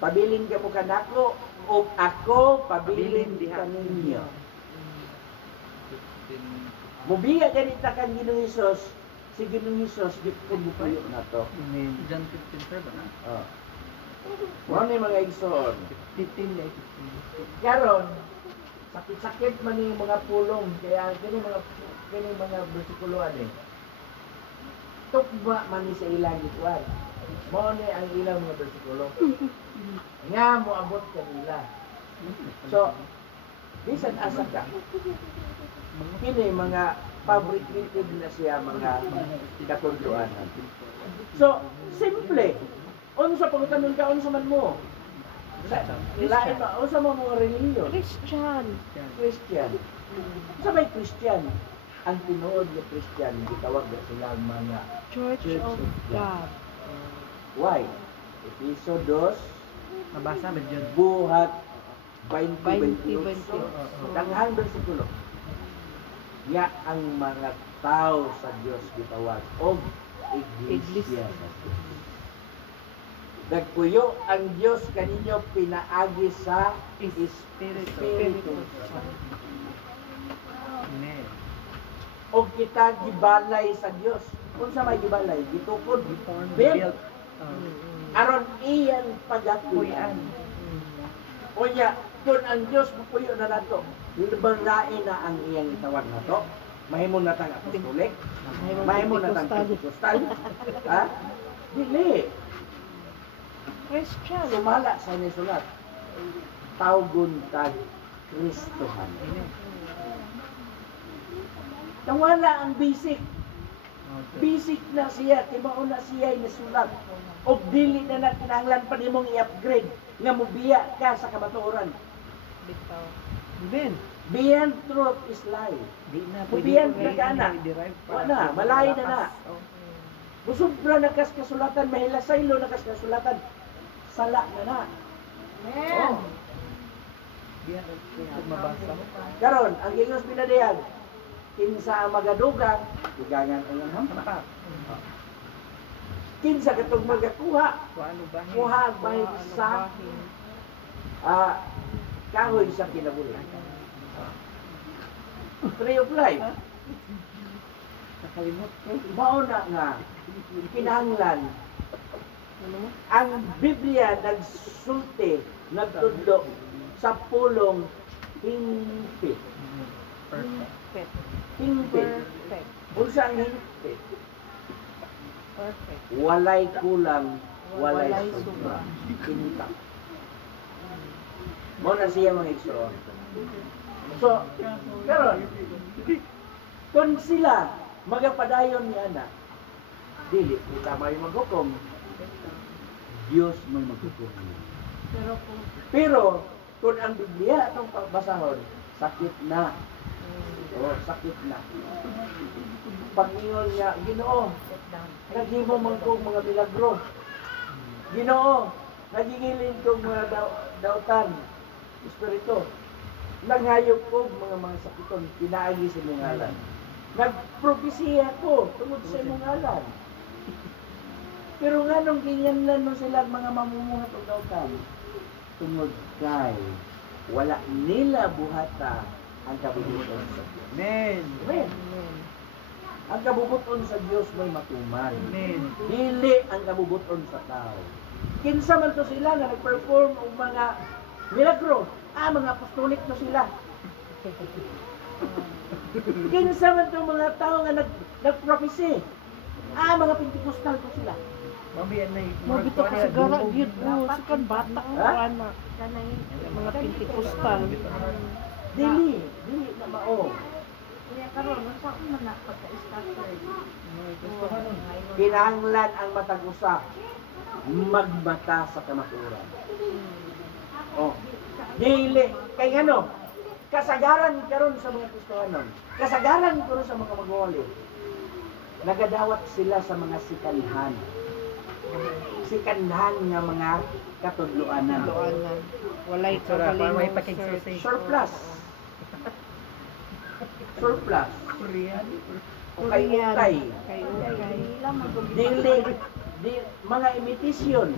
pabilin ka mo kanako o ako pabilin ka ninyo. Mubiya ganit ta kang Ginoong Hesus, si Ginoong Hesus gipon mo kayo na to. Amen. John 15:7. Oh. Mo ni mga igsoon. 15 na Karon, sakit-sakit man yung mga pulong, kaya kini mga bersikulo ani. Tukba man ni sa ilang gituan. Mao ni ang ilang mga bersikulo. Nga moabot kanila. So, bisan asa ka. Kini mga fabricated na siya mga katudloanan. So, simple. Unsa pagutanon ka unsa man mo? Lain ba unsa mo mga relihiyon? Christian. Christian. Sa may Christian, ang tinuod ng Christian, gitawag na silang mga Church of God. why? Episo 2, Nabasa ba dyan? buhat 20-20. 20-28. Tanghang bersikulo. Nga ang mga tao sa Dios gitawag og iglesia sa Dios. Nagpuyo ang Dios kaninyo pinaagi sa Espiritu. Amen. O kita gibalay sa Dios. Kung sa may gibalay, gitukod, build, aron iyang pagakuyan. Unya, kung ang Dios pupuyo na nato, liberain na ang iyang itawag na to. Mahimo na tang apostolik, mahimo na tang Pentecostal. Ha? Dili. Christian. Sumala sa nisulat. Tawgon kag Kristohan. Tawala ang basic. Basic na siya, timao na siya ay nasulat. O dili na na kinahanglan pa nimong i-upgrade nga mubiya ka sa kamatuoran. Bitaw. Amen. Beyond truth is lie. Di na Mubiyan pwede na ka na. i-derive Wala, malay na na. Musubra na kas kasulatan, mahilasaylo na kas kasulatan. Sala na na. Amen. Oh. Diyan mabasa. Karon, ang gingos pinadayan, kinsa ang magadugang, dugangan ang iyang hampak. Kinsa katong magakuha, Kuano ba? kuha ang bahig sa kahoy sa kinabuhi. Tree of life. Nakalimot ko. Mao na nga kinahanglan ang Biblia nagsulti, nagtudlo sa pulong hingpit. Perfect. Hingpit. Perfect. Unsa ang hingpit? Perfect. Walay kulang, walay Walay sobra. sobra. Kinita. Mo na siya mga igsoon. So, karon kung sila magapadayon ni anak, dili kita may maghukom. Diyos may maghukom. Pero kung ang Biblia atong pagbasahon, sakit na. Oh, sakit na. Pag-ingon niya, Ginoo, naghimo man kong mga milagro. Ginoo, nagingilin kong mga dautan, espiritu. Nanghayop ko mga sakiton, pinaagi sa imong ngalan. Nagpropesiya ko tungod sa imong ngalan. Pero nga nung ginyanlan mo sila mga mamumuhat o dautan, tungod kay wala nila buhata ang kabubuton sa Diyos. Amen. Amen. Ang kabubuton sa Diyos may matuman. Amen. Dili ang kabubuton sa tao. Kinsa man to sila nga nag-perform og mga milagro, mga apostolik to sila. Kinsa man to mga tao nga nag-prophecy, mga Pentecostal to sila. Mami, anay. Mabito ka sa gara, gyud mo, sukan bata ang Ha? anak. Mga Pentecostal. Dili na mao. Kaya karon, sa una na pagka-starter. Kinahanglan ang matag usa magmata sa kamatuoran. Oh. Dili kay ano? Kasagaran karon sa mga Kristiyanon. Kasagaran karon sa mga magwali. Nagadawat sila sa mga sikanhan. Sikanhan nga mga katudloanan. Luanan. Walay Sura, kagaling may mong pakigsusi. Surplus. Surplus. Korean. O kay utay. Kay Ukay. Dili mga imitasyon.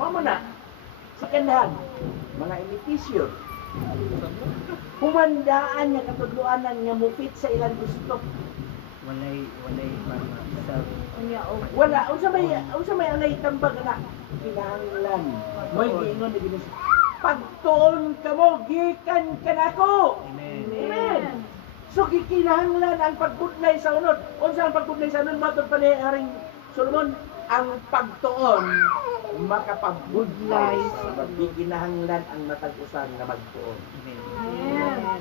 Mao na. Sikanhan. Mga imitasyon. Humandaan nga katudloanan nga mupit sa ilang gusto. Walay mama. Sa Wala, unsa may alay tambag na kinahanglan. Moy giingon ni Ginoo. Pagtuon kamo gikan kanako. Amen. Amen. So gikinahanglan ang pagbudlay sa unod. Unsa ang pagbudlay sa unod matud pa ni Haring Solomon? Ang pagtuon makapabudlay sa gikinahanglan ang matag-usan nga magtuon. Amen.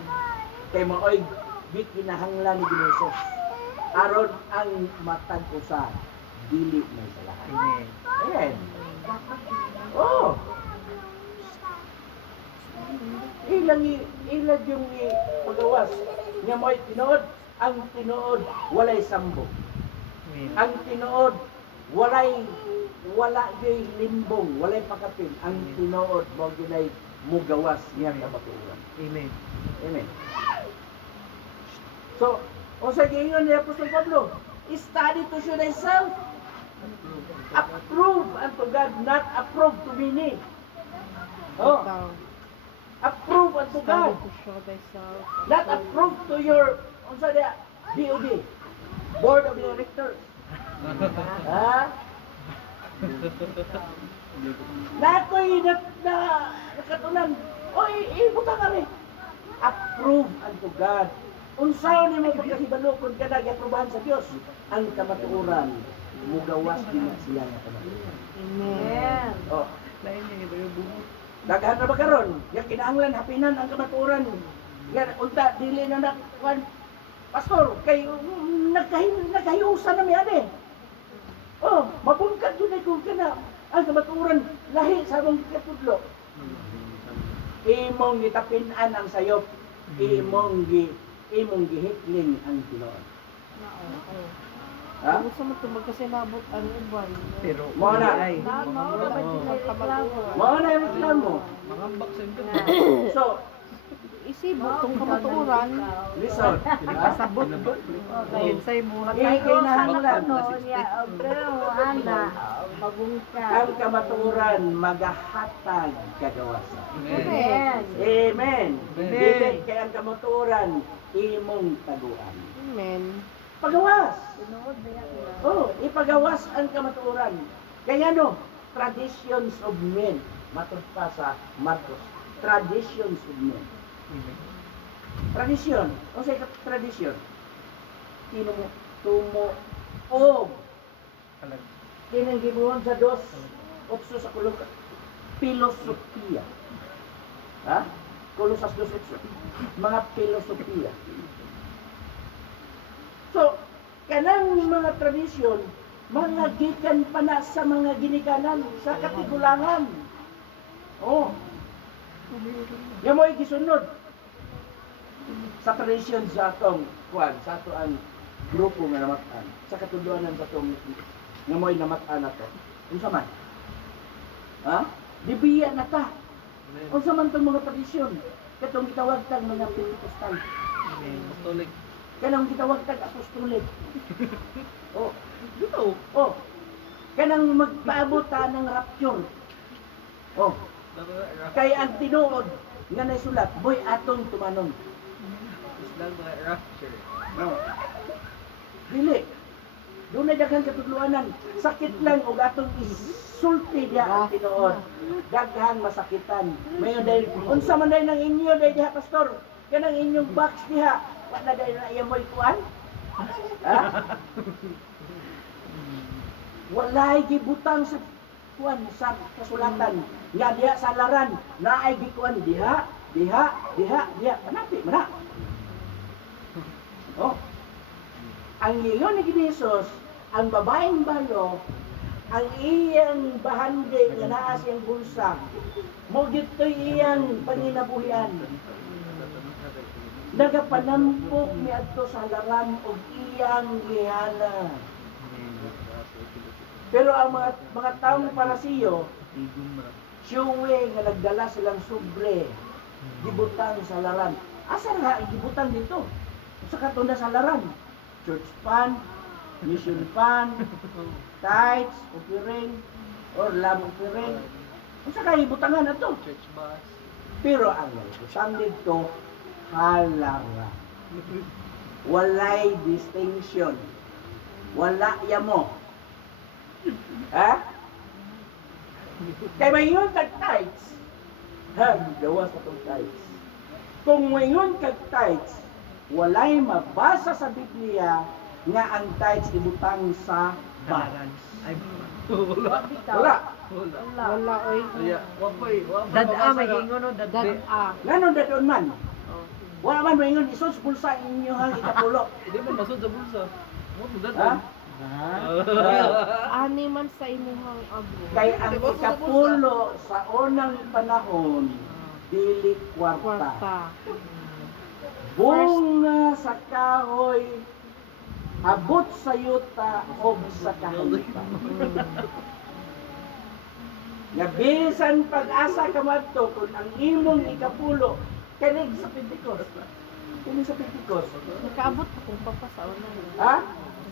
Kay maoy gikinahanglan ni Ginoo aron ang matag-usan dili may salahan. Amen. Amen. Oh. Ilang yung pagawas nga mo'y tinuod. Ang tinuod walay sambo. Amen. Ang tinuod wala gyud limbong, walay pakapin. Ang tinuod mo ginay mugawas niya kamatuoran. Amen. Amen. So, sa giingon ni Apostol Pablo, study to show thyself. Approve unto God, not approve to many. Oh, approve unto God, To show thyself. not approve to your BOD, Board of Directors. Ha? Nakoy nakatunan. Oy, ibuta kami. Approve unto God. Unsaon nimo pagkahibalo kun kada giaprobahan sa Dios ang kamatuoran mugawas din siya nga kamatuoran. Amen. Oh, Lain niya iba yung bungot. daghan na ba karon? Ya kinahanglan hapinan ang kamatuoran. Yan unta dili na nakwan pastor kay nagkahiusan na mi ani. Oh, mabungkad yun ay kung kana ang kamatuoran lahi sa among katudlo. Imong gitapinan ang sayop, imong gihikling ang tinuod. Ha? Gusto mo ito magkasinabot ang uban. Pero Mo na. ay. Mao na yung reklamo. Mangambak sa inyo. So, Isibot itong kamaturan. listen. Pasabot ba? Ayun sa'yo mo. Kinahanglan. Mabungka. Ang kamatuoran magahatag kagawasan. Amen. Amen. Dili kay ang kamatuoran imong taguan. Amen. Pagawas. Oh, ipagawas ang kamatuoran. Kaya no, traditions of men. Matod pa sa Marcos. Traditions of men. Tradisyon. O sa tradisyon. Tumo og tinanggibuhon sa dos. Otso sa kulok. Filosofiya. Ha? Kolosas 2:8. Mga filosofiya. So, kanang mga tradisyon, mga gikan pa na sa mga ginikanan, sa katigulangan. Oh. Yan mo gisunod sa tradisyon sa atong kuan, sa ato ang grupo nga namatan, sa katuluanan sa atong nga mo'y namatan nato. Unsa man? Ha? Dibiya na ta. Unsa man tong mga tradisyon? Katong gitawag tag mga Pentecostal. Apostolik. Kanang gitawag tag apostolik. Oh, Dito. oh. Kanang magpaabot ta ng rapture. Oh, kay ang tinuod nga naisulat, boy atong tumanon. Islang mga rapture. No. Dili. Doon ay daghang katudluanan. Sakit lang og atong isulti diha ang tinuod. Daghang masakitan. Mayon dahil unsa man dahil ng inyo dahil diha pastor. Kanang inyong box diha. Wala dahil na iya mo'y kuan. Ha? Walay gibutang sa kuan sa kasulatan. Nga diha sa laran naay gikuan diha, diha, diha, diha. Manapi, mana. Oh. Ang ingon ni Jesus, ang babaeng balo, ang iyang bahandi nga naa siyang bulsa, mo gito'y iyang panginabuhian. Nagapanampok ni adto sa laran og iyang gihana. Pero ang mga taong parasiyo, siyuwe nga nagdala silang sobre, gibutang sa laran. Asa nga gibutang dito? Sa katunda sa laran. Church fund, mission fund, tithes, offering, or love offering. Kung sa kayo butangan na to. Church bus. Pero ang butang dito, halara. Walay distinction. Wala yamo. Ha? Kaya mayroon kag tithes. Ha, gawas na itong tithes. Kung mayroon kag tithes, walay mabasa sa Biblia nga ang tithes ibutang sa balance. Ay, Wala. Wala, oy. Aya, wapay, wapay. dada may gingon no, dada. Nganon dadon man. Wala man mayroon isos bulsa inyo hang ikapulo. Hindi man masud sa bulsa. Mo Ha? dad. Ani man sa imuhang agro. Kay ang ikapulo sa unang panahon dili kwarta. Kwarta. Bunga sa kahoy, abot sa yuta o sa kahalipa. Nga bisan pag-asa ka madto kung ang imong ikapulo kanig sa Pentecost. Kanig sa Pentecost. Nakaabot pa kung papa sa una. Ha?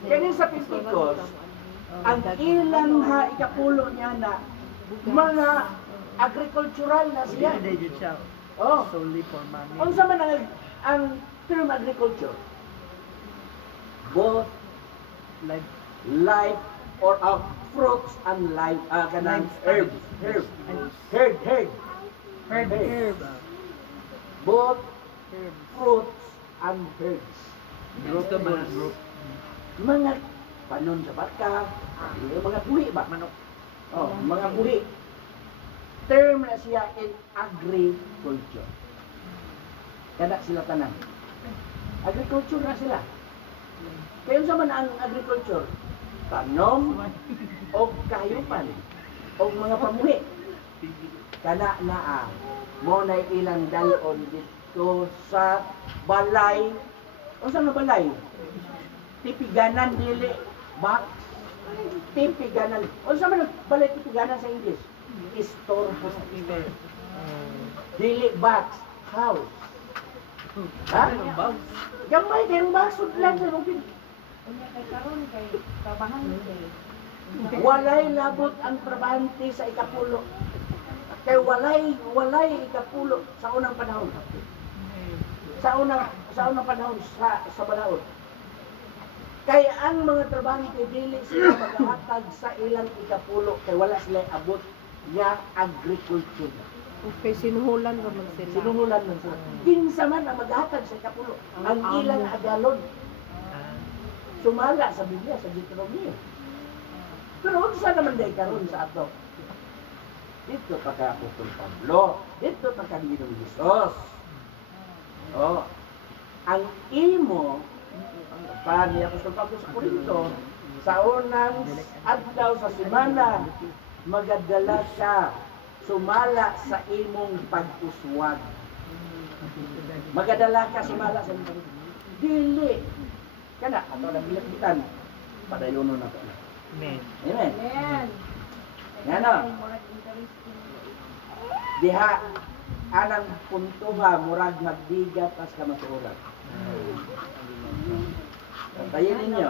Kanig sa Pentecost, ang ilang ha ikapulo niya na mga agricultural na siya. Hindi jud siya. Oh. Solely for money. Unsa man ang term agriculture? Both Like life or fruits and life, kanang herbs. Herb. Both fruits and herbs. Vegetables. Mga panon sa baka, mga puhi ba? manok. Oh, mga puhi. Term na siya in agriculture. Kada sila tanan. Agriculture na sila. Kaya sa man ang agriculture? Tanom o kahayupan o mga pamuhi. Kana naa mo na ilang dalon dito sa balay. Unsa nga balay? Tipiganan dili box. Tipiganan. Unsa man ang balay tipiganan sa English? Storehouse. Dili box, house. Ha? Gamay kayong basod lang sa lupin. Unya kay karon kay trabahan kay. Walay labot ang trabahante sa ikapulo. Kay walay ikapulo sa unang panahon. Sa unang panahon sa balaod. Kay ang mga trabahante dili sila maghatag sa ilang ikapulo kay wala sila abot nga agriculture. Okay, sinuhulan naman sila. Sinuhulan man sila. Kinsa man ang maghatag sa ikapulo. Ang ilang agalon. Sumala sa Biblia, sa Deuteronomy. Pero unsa naman day karon sa ato? dito pa ka Apostol Pablo, dito pa ka Ginoong Hesus. Oh, ang imo pa ni Apostol Pablo sa Corinto, sa unang adlaw sa semana, magadala ka sumala sa imong pag-uswag. Magadala ka sumala sa imong pag-uswag. Dili. Kana, ato na bilakitan. Padayono na to. Amen. Amen. Amen. Yan o. Murag interesting. Diha, anang puntuha, murag magbigat as kamatuoran. Tayo ninyo.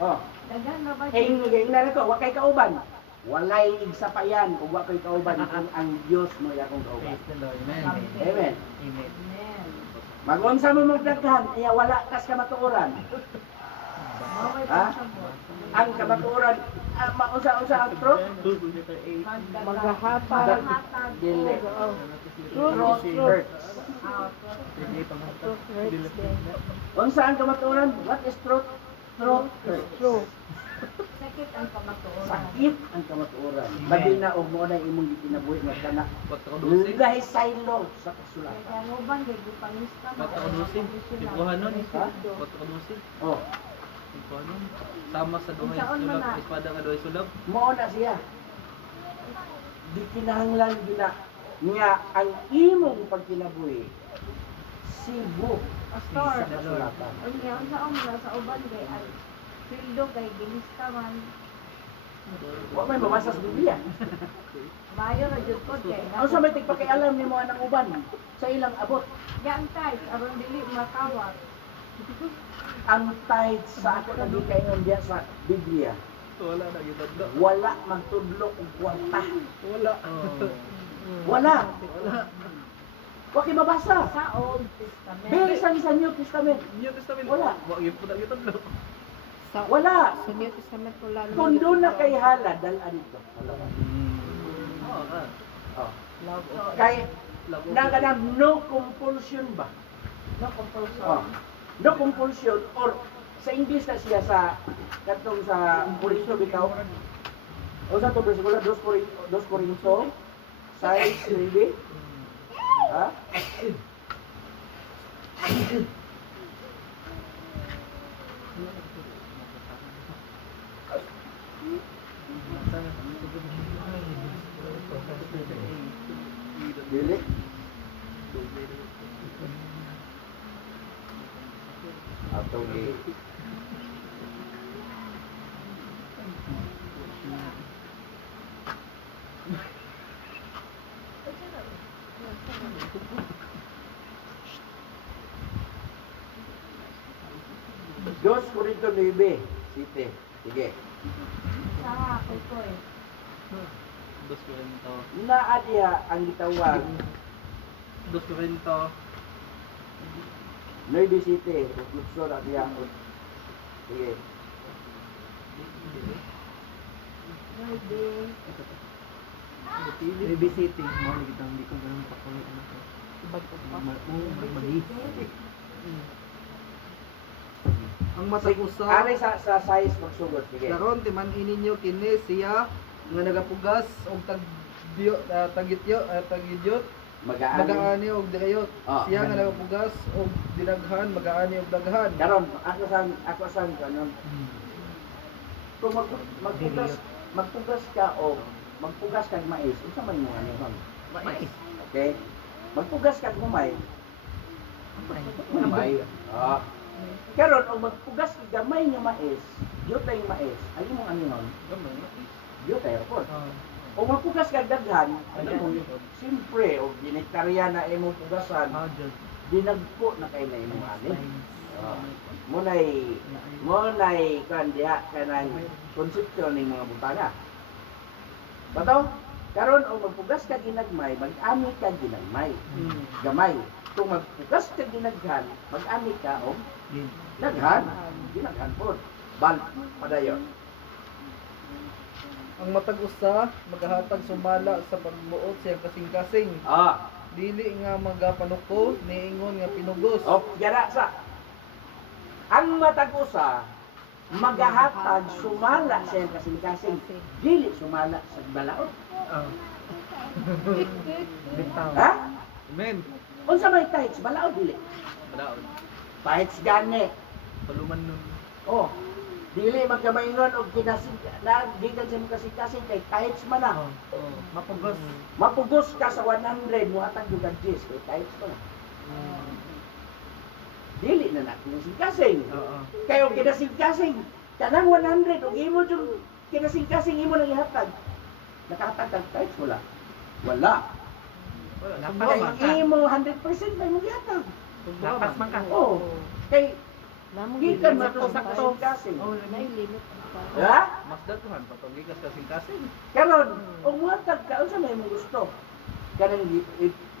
Oh. Daghan na ba Ingin na ko, wakay kauban. Walay igsapayan ug wakay kauban kung ang Dios mo yakong kauban. Praise the Lord. Amen. Amen. Amen. Amen. Magunsa mo magdaghan, iya wala kas kamatuoran. Maway Ha? pa sa mo. Ang kamatuoran, maunsa-unsa ang truth? Maghahatag. Dili. Truth. Hurts. Unsa ang kamatuoran? What is truth? Truth hurts. Sakit ang kamatuoran. Sakit ang kamatuoran. Labi na og mo na imong gikinabuhi nga kana. Pagkakudusin. Lahi saylo sa kasulatan. Kaya ang uban kay gipangista. Pagkakudusin. Ibuhan nun. Ha? Pagkakudusin. Oh, Ibuhan nun. Sama sa duhay Unsaon man sulab. na? Espada nga duhay sulab. mao na siya. Di kinahanglan gina nga ang imong pagkinabuhi sibo Pastor. sa kasulatan. Unya unsa man sa uban kay ang pildo kay ginista man. Wa may mabasa sa Biblia. Mayo ra jud ko kay. Ano sa may tigpakialam ni mo anang uban sa ilang abot? Yan guys, aron dili makawat. Ang tithe sa ako na di kaingon diya sa Biblia, Wala na gitadlo. wala magtudlo og kwarta. Wala. Wala. Wa kay mabasa. Sa Old Testament. Pero sa New Testament, New Testament. Wala. Wa gyud pud gitadlo. wala. Sa New Testament wala naman. Kung doon na kay hala, dala dito. Wala. Oo nga. Oh. Love of Kay Labo. naganang no compulsion ba? no compulsion. Oh. No compulsion or sa English na siya sa katong sa Corinto bitaw. O sa to bersikulo 2 Corinto 6:9. Ha? Dili. Atau di Dos Corinto 9, Site. Sige. Sa kuy. Dos Corinto. Naa diha ang gitawag Dos Corinto. 9 Site. Utlupso na diha. Sige. Maybe. Baby City. Mo lagi tang di ko ganun pa ko ano ko. Magi. Ang Sige. matagusa. Ari sa size magsugod. Sige. Karon timan ninyo kini siya nga nagapugas og tagidyot Magaan. magaani og dagayot. Ah. Siya nga nagapugas og dinaghan magaani og daghan. Karon ako san kanon. Kung magpugas ka o magpugas kag mais, unsa man mo ano hon? Mais. Okay? Magpugas kag humay. Humay. Ah. Karon og magpugas kag gamay nga mais, yutay mais, ay mo ano hon? Yutay rapor. O magpugas kag daghan, ano mo? Siyempre, og dinektarya na imong pugasan, dinagpo na kay na imong ani. Munay kan diha kanang konsepto ning mga butana. Bato, karon og magpugas ka ginagmay, mag-ami ka ginagmay. Gamay. Kung magpugas ka ginaghan, mag-ami ka og daghan. Ginaghan pod. Bal padayon. Ang matag usa magahatag sumala sa pagbuot siyang kasing-kasing. Ah, Dili nga magapanuko niingon nga pinugos. o yara sa ang matag-usa magahatag sumala sa iyang kasing-kasing, dili sumala sa balaod. Bitaw. Ha? Amen. Unsa may tights balaod dili? Balaod. Tights gani. Paluman nun. Oh. Dili magkamaingon og kinasig na gikan sa mga kasing kay tights man na. Oh. Mapugos. Mapugos ka sa 100 mo hatag jud ang G's kay tights man na. Dili na kinasing-kasing. Oo. Kayo kinasing-kasing. Kanang 100 og imo jud kinasing-kasing imo nang ihatag. Nakahatag kag tights wala. Wala. Lapas man ka. Kay imo 100% may mo ihatag. Lapas man ka. Oh. Kay Namong gikan limit man to ang sakto tights. kasing. Oh, May limit ang tights. Ha? Mas datuhan patugigas kasing-kasing. Karon, og muhatag ka unsa may mo gusto? Kanang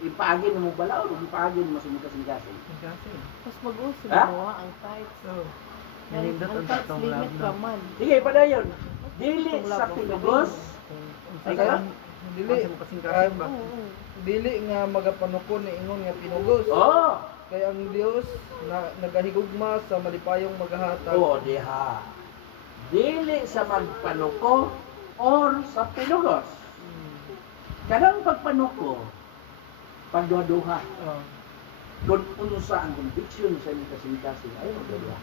ipaagin mo balaod o ipaagin mo sa mga kasing-kasing. Kasi. Mas mag-uso Ha? mo ang tights. So, Ang nalindot ang tights tatong limit lab pa na. man. Sige, padayon. Dili sa pinugos. Unsa Ay, ka? kayo? Dili. Unsa mo kasing kasing ba? Oo. Dili nga magapanukon ni ingon nga pinugos. Oh. Kay ang Dios na nagahigugma sa malipayong maghahatag. Oo, diha. Dili sa magpanuko or sa pinugos. Kanang pagpanuko, pagduha-duha. Oh. Kung unsa ang conviction sa inyong kasing-kasing, ay magduha.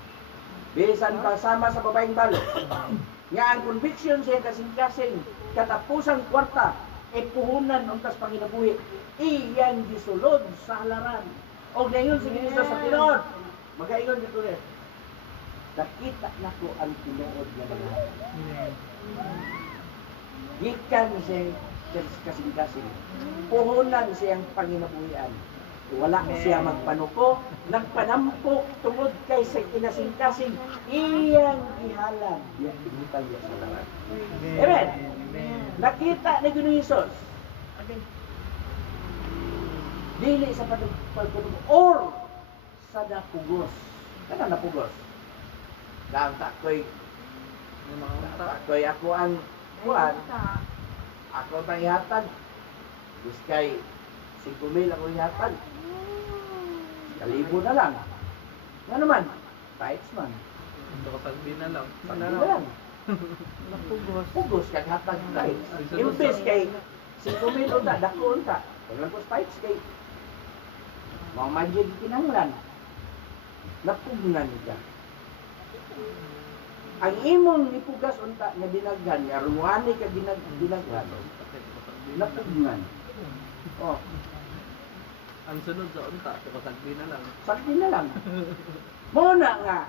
Bisan pa sama sa babaeng balo. Nga ang conviction sa inyong kasing-kasing, katapusang kwarta, e puhunan untas panginabuhi, iyang gisulod sa halaran. O ngayon si Ministro sa Pinood, magaingon dito rin. Nakita na ko ang Pinood na mga gikan siya kasing-kasing. Puhunan siyang panginabuhian. Wala siya magpanuko, nagpanampok tungod kay sa kinasing-kasing, iyang ihalang. Iyang initan niya sa halaran. Amen. Nakita ni Ginoong Hesus. Dili sa pagpapagod or sa napugos. Kana napugos. Dang takoy ako ang kuan. Ako tang ihatag. Biskay 5,000 ako ihatag. Kalibo na lang. Nga naman, tights man. Ito kapag na lang. Pagdi na lang. Napugos. Pugos kag hatag tights. Imbes kay 5,000 unta, dako unta. Paglampos tights kay mga magic kinanglan. Napugnan ka. Ang imong nipugas unta nga dinaghan, nga runwani ka dinaghan. Napugnan. Oh, Ang sunod sa unta, kapag na lang. sakti na lang. Muna nga,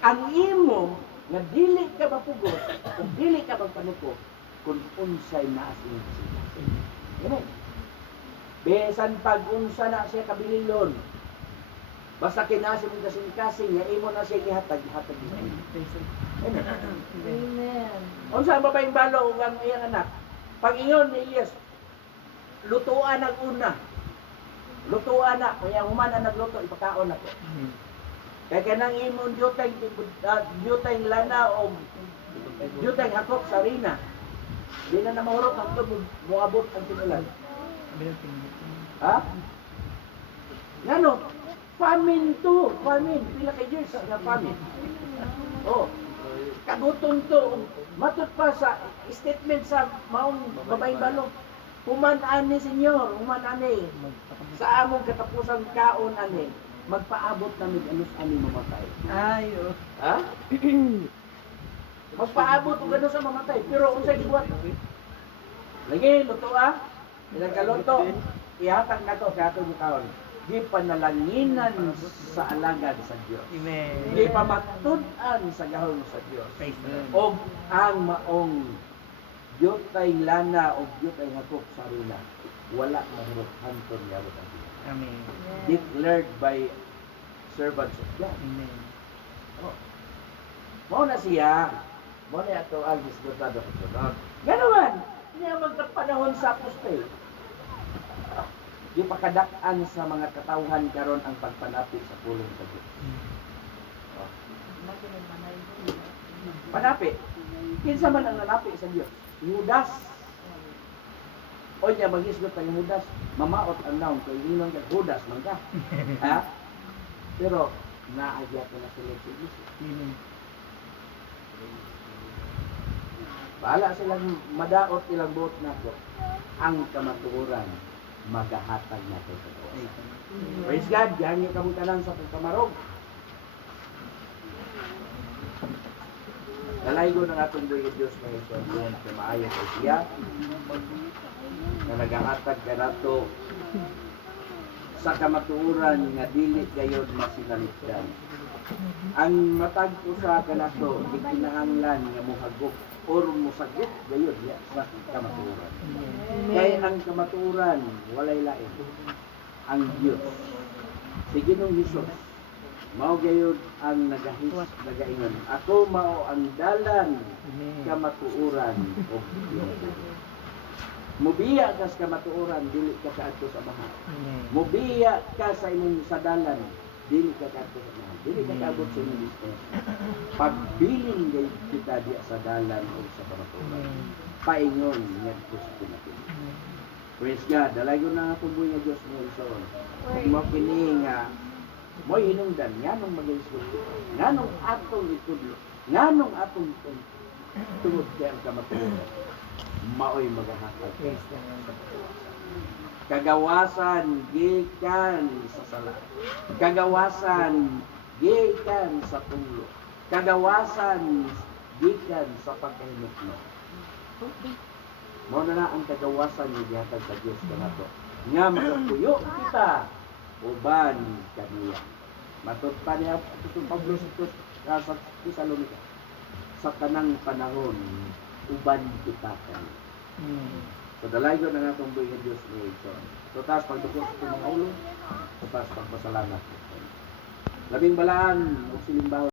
ang imo nga dili ka mapugos, kung dili ka magpanuko, kung unsay na as iyong kasing-kasing. Ganun. Besan pag unsa na siya kabililon, basta kinasi mo kasing-kasing, nga imo na siya ihatag niya. Ganun. Amen. Unsa ang babaeng balo ug ang iyang anak? Pag ingon ni Elias, lutuan ang una. Lutuan na, kaya human ang nagluto, ipakaon ako. Kaya kanang imong dutay lana o dutay hakok sa harina. Di na namahurot ang tubig, muabot ang tinulan. Ha? Ngano? Famine to, famine. Pila ka years na famine. Oh, kagutom to. Matut pa sa statement sa maong babaeng balo. Human ani, senyor, human ani. Sa among katapusang kaon ani, magpaabot namin anus ani mamatay. Ay, oh. Ha? Magpaabot og ano sa mamatay, pero unsay gibuhat? Lagi luto ah. Ilang kaluto, ihatag na to sa atong kaon. Di panalanginan sa alagad sa Dios. Amen. Di pamatud-an sa gahom sa Dios. Praise the Lord. Og ang maong yutay lana o yutay hakok sa harina, wala mahurot hanton yabot ang Dios. Amen. Declared by servants of God. Amen. Mao na siya. Mao na ato ang disgustado sa sunod. Ganaman, niya magkapanahon sa apostle. Di pakadak-an sa mga katawhan karon ang pagpanapi sa pulong sa Dios. Panapi. Kinsa man ang nanapi sa Dios? Judas. O niya maghisgot ang Judas, mamaot ang naon kay ninong kay Judas man ka. Ha? Pero naagya ko na sila sa Dios. Amen. Bahala silang madaot ilang buot nako. Ang kamatuoran magahatag nato sa Dios. Praise God, diyan yung kamutanan sa pagkamarog. Nalaygo na natong buhay Diyos na Ison doon sa maayo sa siya na nagahatag ka nato sa kamatuoran nga dili gayod masinalipdan. Ang matag usa ka nato gikinahanglan nga mohagop or mosagit gayod ya sa kamatuoran. Kay ang kamatuoran walay lain ang Dios. Si Ginoong Hesus mao gayud ang nagaingon. Ako mao ang dalan kamatuoran ug Dios. Mubiya ka sa kamatuoran dili ka kaadto sa baha. Mubiya ka sa imong sadalan dili ka kaadto sa baha. Dili ka kaabot sa imong business. Pagbiling gayud kita diya sa dalan ug sa kamatuoran. Paingon ngadto sa kinatibuk. Praise God. Dalagon na atong buhay nga Dios mo Lord. Mo kini nga mo hinungdan nganong mag-isip. Nganong atong itudlo. Nganong atong tungod kay ang kamatuoran. Maoy magahatag. Kagawasan gikan sa sala. Kagawasan gikan sa tulo. Kagawasan gikan sa pagkahinukno. Mao na ang kagawasan ni gihatag sa Dios kanato. Nga makapuyo kita uban kaniya. Matud pa niya itong Pablo sa Tesalonica. Sa tanang panahon uban kita kaniya. So dalaygo na natong buhay ng Diyos ni Edson. So taas pagdukos sa mga ulo, so taas pagpasalamat. Labing balaan o silimbaw